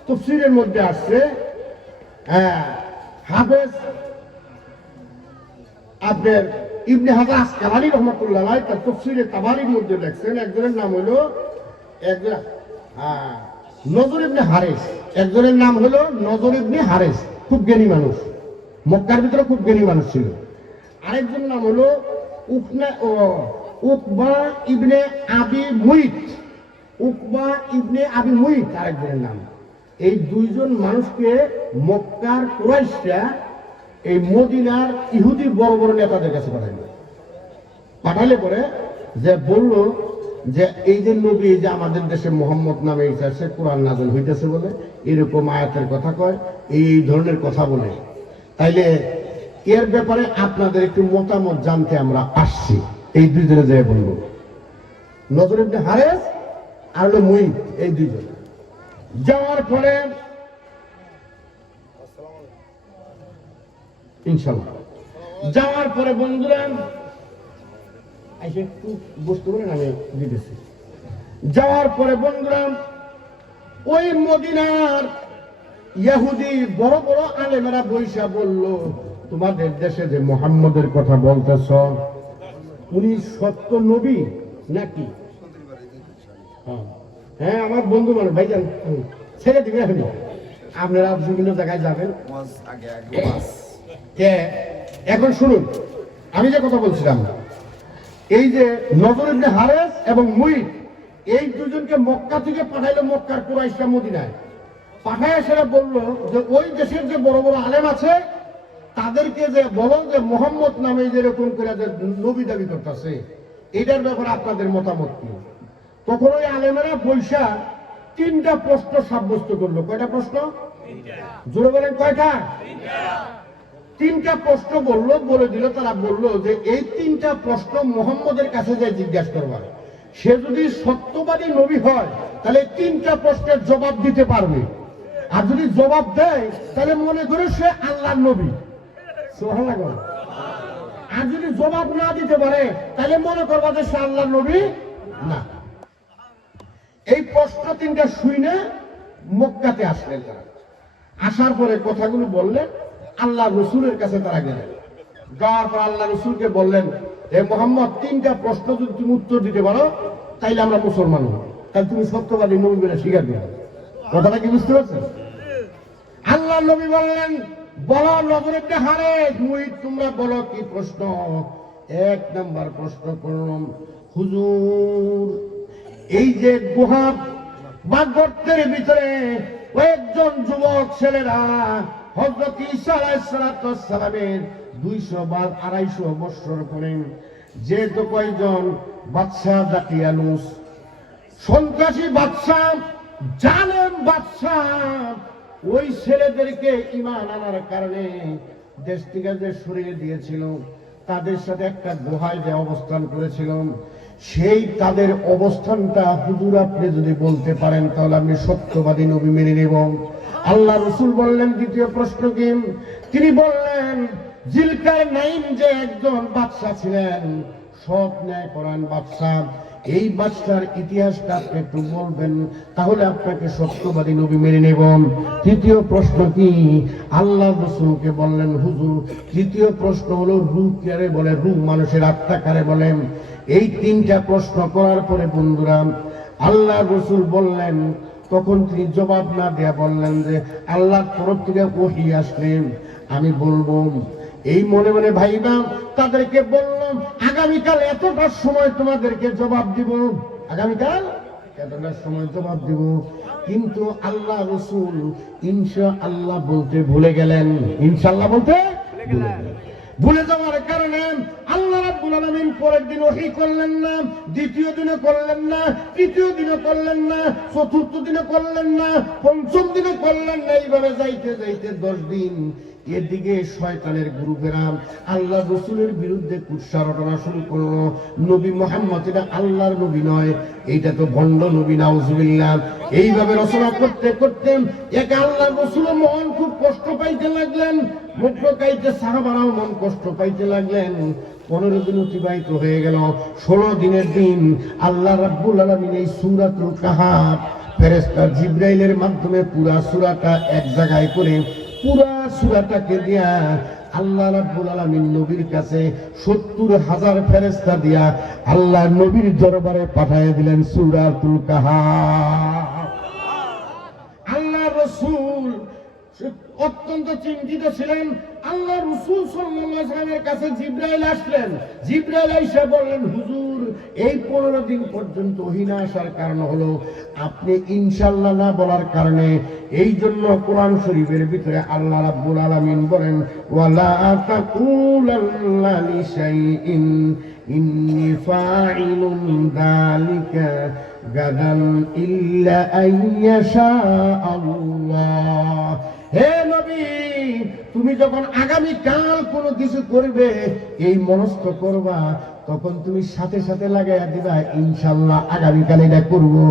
তাফসীরের মধ্যে আসছে হাফেজ আপনার ইবনে হাজার আসকালানী রহমাতুল্লাহ আলাইহি, তার তাফসীরে তাবারির মধ্যে লেখছেন। একজনের নাম হলো নজর ইবনে হারেস, একজনের নাম হলো নজর ইবনে হারেস, খুব জ্ঞানী মানুষ, মক্কার ভিতরে খুব জ্ঞানী মানুষ ছিল। আরেকজন নাম হলো উকবা ইবনে আবি মুইত, উকবা ইবনে আবি মুইত আরেকজনের নাম। এই 2 জন মানুষকে মক্কার কুরাইশরা এই মদিনার ইহুদি বড় বড় নেতাদের কাছে পাঠালে পরে যে বলল যে এই যে নবী, যে আমাদের দেশে মোহাম্মদ নামে সে কোরআন নাযিল হইতেছে বলে এরকম আয়াতের কথা কয়, এই ধরনের কথা বলে, তাইলে এর ব্যাপারে আপনাদের একটু মতামত জানতে আমরা আসছি। এই 2 জনে যে বলবো, নজর ইবনে হারেস আর হলো মুইত, এই 2 জন যাওয়ার পরে ইনশাআল্লাহ যাওয়ার পরে বন্ধুরা একটু বসতে বলেন, আমি দিতেছি। যাওয়ার পরে বন্ধুরা ওই মদিনার ইহুদি বড় বড় আলেমেরা বৈশা বলল, তোমাদের দেশে যে মুহাম্মদের কথা বলতেছ, উনি সত্য নবী নাকি? হ্যাঁ আমার বন্ধু মানুষ ভাইজান, ছেড়ে দিবে এখন, আপনারা বিভিন্ন জায়গায় যাবেন। এখন শুনুন, আমি যে কথা বলছিলাম, এই যে নজর ইবনে হারেস এবং মুইত, এই 2 জনকে মক্কা থেকে পাঠাইলো মক্কার কুরাইশরা মদিনায়। পাঠায় সেরা বললো যে ওই দেশের যে বড় বড় আলেম আছে তাদেরকে যে বলো যে মোহাম্মদ নামে যেরকম করে যে নবী দাবি করতেছে, এটার ব্যাপারে আপনাদের মতামত কি? তখন ওই আলেমেরা বৈশা 3টা প্রশ্ন সাব্যস্ত করলো। কয়টা প্রশ্ন? জোরে বলেন কয়টা? 3টা প্রশ্ন বলে দিল। তারা বললো যে এই 3টা প্রশ্ন মোহাম্মদের কাছে যে জিজ্ঞাসা করবা, সে যদি সত্যবাদী নবী হয় তাহলে 3টা প্রশ্নের জবাব দিতে পারবে, আর যদি জবাব দেয় তাহলে মনে করে সে আল্লাহর নবী। সুবহানাল্লাহ। আর যদি জবাব না দিতে পারে তাহলে মনে করবা যে সে আল্লাহর নবী না। এই প্রশ্ন 3টা শুনে মক্কাতে আসলেন। তারা আসার পরে কথাগুলো বললেন, আল্লাহ রসুলের কাছে তারা গেলেন। যাওয়ার পর আল্লাহ রসুলকে বললেন, হে মুহাম্মদ, 3টা প্রশ্ন যদি তুমি উত্তর দিতে পারো তাইলে আমরা মুসলমান হব, তাহলে তুমি সত্যবাদী নবী বলে স্বীকার করো। কথাটা কি বুঝতে পারছেন? আল্লাহ নবী বললেন, বলো নজর ইবনে হারেস, মুইত, তোমরা বলো কি প্রশ্ন? 1 নাম্বার প্রশ্ন করলাম, হুজুর, এই যে গুহা বা গর্তের ভিতরে কয়েকজন যুবক ছেলেরা হযরত ঈসা আলাইহিস সালামের 200 বা 250 বছর পরে যে তো কয়জন বাদশা জাকিয়ানুস, সন্ত্রাসী বাদশা, জালেম বাদশা, ওই ছেলেদেরকে ঈমান আনার কারণে দেশ থেকে যে সরিয়ে দিয়েছিল, তাদের সাথে একটা গুহায় যে অবস্থান করেছিল, সেই তাদের অবস্থানটা হুজুর আপনি যদি বলতে পারেন তাহলে আমি সত্যবাদী নবী মেনে নেব। আল্লাহ রসুল বললেন, দ্বিতীয় প্রশ্ন কি? তিনি বললেন, জিলকারনাইন যে একজন বাদশা ছিলেন, সৎ ন্যায় পরায়ণ বাদশাহ, এই বাদশার ইতিহাসটা আপনি একটু বলবেন, তাহলে আপনাকে সত্যবাদী নবী মেনে নেব। তৃতীয় প্রশ্ন কি? আল্লাহ রাসূলকে বললেন, হুজুর তৃতীয় প্রশ্ন হলো রূহ কারে বলে, রূহ মানুষের আত্মা কারে বলেন? এই তিনটা প্রশ্ন করার পরে বন্ধুরা আল্লাহ রাসূল বললেন, তখন তিনি জবাব না দেয়া বললেন যে আল্লাহর তরফ থেকে ওহী আসলেন, আমি বলবো। এই মনে মনে ভাইবা তাদেরকে বললাম, আগামীকাল এতটার সময় তোমাদেরকে জবাব দিব, আগামীকাল এতটার সময় জবাব দিব। কিন্তু আল্লাহ রাসূল ইনশাআল্লাহ বলতে ভুলে গেলেন। ইনশাআল্লাহ বলতে ভুলে যাওয়ার কারণে আল্লাহ রাব্বুল আলামিন পরের দিন ওহী করলেন না, দ্বিতীয় দিনে করলেন না, তৃতীয় দিনে করলেন না, চতুর্থ দিনে করলেন না, পঞ্চম দিনে করলেন না। এইভাবে যাইতে যাইতে 10 দিন এদিকে শয়তানের গ্রুপেরা আল্লাহ রাসূলের বিরুদ্ধে কুৎসা রটনা শুরু করলো। নবী মুহাম্মদ এটা আল্লাহর নবী নয়, এইটা তো ভণ্ড নবী, নাউজুবিল্লাহ। এইভাবে রচনা করতে করতে এক আল্লাহর রাসূল মন খুব কষ্ট পাইতে লাগলেন, মুত্তাকাইতে সাহাবারাও মন কষ্ট পাইতে লাগলেন। 15 দিন অতিবাহিত হয়ে গেল। 16 দিনের দিন আল্লাহ রাব্বুল আলামিন এই সূরাতুল কাহাফ ফেরেশতা জিবরাইলের মাধ্যমে পুরা সূরাটা এক জায়গায় করে পুরা সূরাটাকে দিয়া আল্লাহ রাব্বুল আলামিন নবীর কাছে 70,000 ফেরেশতা দিয়া আল্লাহ নবীর দরবারে পাঠিয়ে দিলেন সূরাতুল কাহাফ। আল্লাহ রাসূল অত্যন্ত চিন্তিত ছিলেন। আল্লাহ রাসূল সাল্লাল্লাহু আলাইহি ওয়াসাল্লামের কাছে জিবরাইল আসলেন। জিবরাইল এসে বললেন, হুজুর এই 15 দিন পর্যন্ত ওহী না আসার কারণ হলো আপনি ইনশাআল্লাহ না বলার কারণে। এই জন্য কোরআন শরীফের ভিতরে আল্লাহ রাব্বুল আলামিন বলেন, ওয়ালা তাকুলান্না লিশাইইন ইন্নী ফাইলুন যালিকা গাদান ইল্লা আইয়াশা আল্লাহ। হে নবী, তুমি যখন আগামী কাল কোনো কিছু করবে এই মনস্থ করবা, তখন তুমি সাথে সাথে লাগাইয়া দিবা ইনশাআল্লাহ আগামীকাল এটা করবো,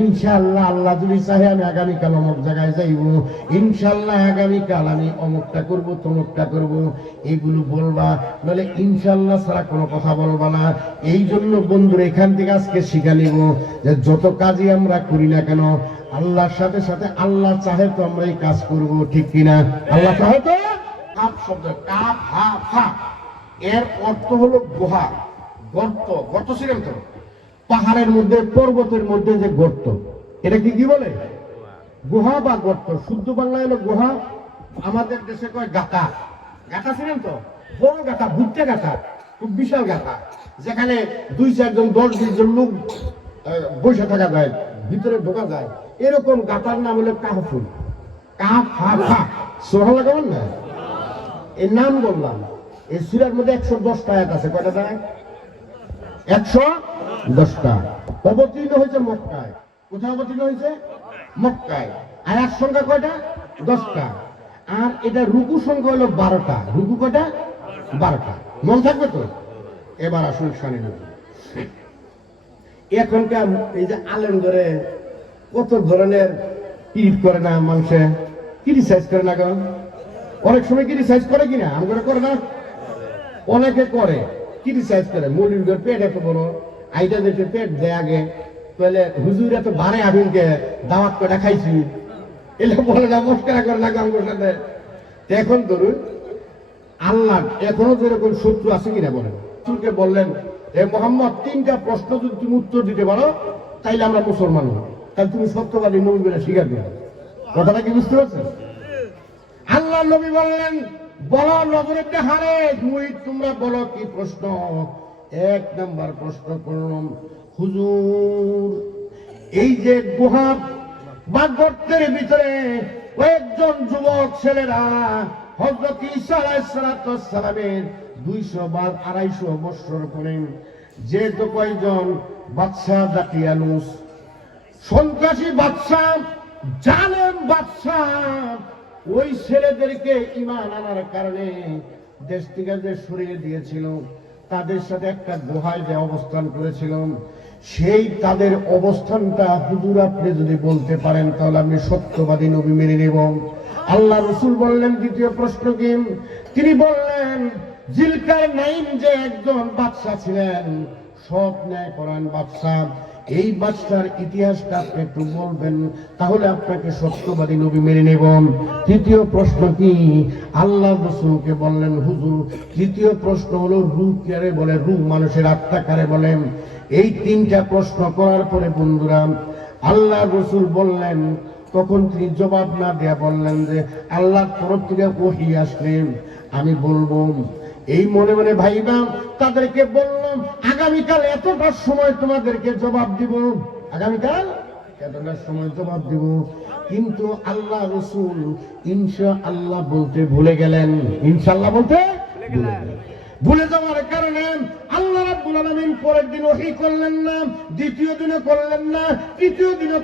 ইনশাআল্লাহ আল্লাহ যদি চাহে আমি আগামীকাল অমুক জায়গায় যাইব, ইনশাআল্লাহ আগামীকাল আমি অমুকটা করব, তমুকটা করব, এগুলো বলবা। নইলে ইনশাআল্লাহ ছাড়া কোনো কথা বলবা না। এই জন্য বন্ধুরা এখান থেকে আজকে শিখা নিব যে যত কাজই আমরা করি না কেন আল্লাহর সাথে সাথে আল্লাহ চাহে তো আমরা এই কাজ করব, ঠিক কিনা? আল্লাহ চাহে তো। কাপ শব্দ, কাপ হা ফা, এর অর্থ হলো গুহা, গর্ত। গর্ত ছিলেন তো পাহাড়ের মধ্যে, পর্বতের মধ্যে যে গর্ত, এটা কি বলে? গুহা বা গর্ত। শুদ্ধ বাংলায় হলো গুহা, আমাদের দেশে কয় গাতা। গাতা ছিলেন তো, বড় গাতা, ভুট্টে গাতা, খুব বিশাল গাতা, যেখানে 2-4 জন 10-20 জন লোক বসে থাকা যায়, ভিতরে ঢোকা যায়। এরকম গাতার নাম হলো কাহফুল। কাফ হা ফা, সোহা লাগাবেন না, এর নাম বললাম। এই সূরার মধ্যে 110টা আয়াত আছে। কয়টা আয়াত? 110টা। অবতীর্ণ হয়েছে মক্কায়। কোথায় অবতীর্ণ হয়েছে? মক্কায়। আয়াত সংখ্যা কয়টা? 10টা। আর এটা রুকু সংখ্যা হলো 12টা। রুকু কয়টা? 12টা। মন থাকবে তো? এবার আসুন শানে নজর। এখনকার এই যে আলেম ধরে কত ধরনের ইট করে না, মানুষে ক্রিটিসাইজ করে না, কারণ অনেক সময় ক্রিটিসাইজ করে কিনা, আমরা করে না, অনেকে করে ক্রিটিসাইজ করে। মৌলবীর পেট এত বড়, আইটা দেখে পেট দেয় আগে, তাহলে হুজুর এত বারে আবিনকে দাওয়াত করে খাইছি, এলে বলে না, মস্করা করে না আমার সাথে। এখন ধরুন আল্লাহ এখনো যেরকম শত্রু আছে কিনা বলেন। শত্রুকে বললেন, হে মোহাম্মদ, 3টা প্রশ্ন যদি তুমি উত্তর দিতে পারো তাইলে আমরা মুসলমান হব, তাহলে তুমি সত্যবাদী নবী বলে স্বীকার দিবে। কথাটা কি বুঝতে পারছেন? আল্লাহ নবী বললেন, বলো নজরের হারে তোমরা বলো কি প্রশ্ন। 1 নাম্বার প্রশ্ন করলাম, হুজুর এই যে গুহা বা গর্তের ভিতরে কয়েকজন যুবক ছেলেরা হযরত ঈসা আলাইহিস সালামের 200 বা 250 বছর পরে যে তো কয়জন বাদশা দাকিয়ানুস, সন্ত্রাসী বাদশা, জালেম বাদশা, ওই ছেলেদেরকে ঈমান আনার কারণে দেশ থেকে যে সরিয়ে দিয়েছিল, তাদের সাথে একটা গুহায় যে অবস্থান করেছিল, সেই তাদের অবস্থানটা হুজুর আপনি যদি বলতে পারেন তাহলে আমি সত্যবাদী নবী মেনে নেব। আল্লাহ রাসূল বললেন, দ্বিতীয় প্রশ্ন কি? তিনি বললেন, জিলকার নাইন যে একজন বাদশা ছিলেন, সৎ ন্যায়পরায়ণ বাদশা, এই বাদশার ইতিহাসটা আপনি একটু বলবেন, তাহলে আপনাকে সত্যবাদী নবী মেনে নেব। তৃতীয় প্রশ্ন কি? আল্লাহ রাসূলকে বললেন, হুজুর তৃতীয় প্রশ্ন হলো রূহ কারে বলে, রূহ মানুষের আত্মা কারে বলেন? এই তিনটা প্রশ্ন করার পরে বন্ধুরা আল্লাহ রাসূল বললেন, তখন তিনি জবাব না দেয়া বললেন যে আল্লাহর তরফ থেকে ওহী আসলেন, আমি বলবো। এই মনে মনে ভাইবা তাদেরকে বললাম, আগামীকাল এতটার সময় তোমাদেরকে জবাব দিব, আগামীকাল এতটার সময় জবাব দিব। কিন্তু আল্লাহ রাসূল ইনশাআল্লাহ বলতে ভুলে গেলেন। ইনশাআল্লাহ বলতে ভুলে যাওয়ার কারণে আল্লাহ রাব্বুল আলামিন পরের দিন ওহী করলেন না, দ্বিতীয় দিনে করলেন না, তৃতীয় দিনে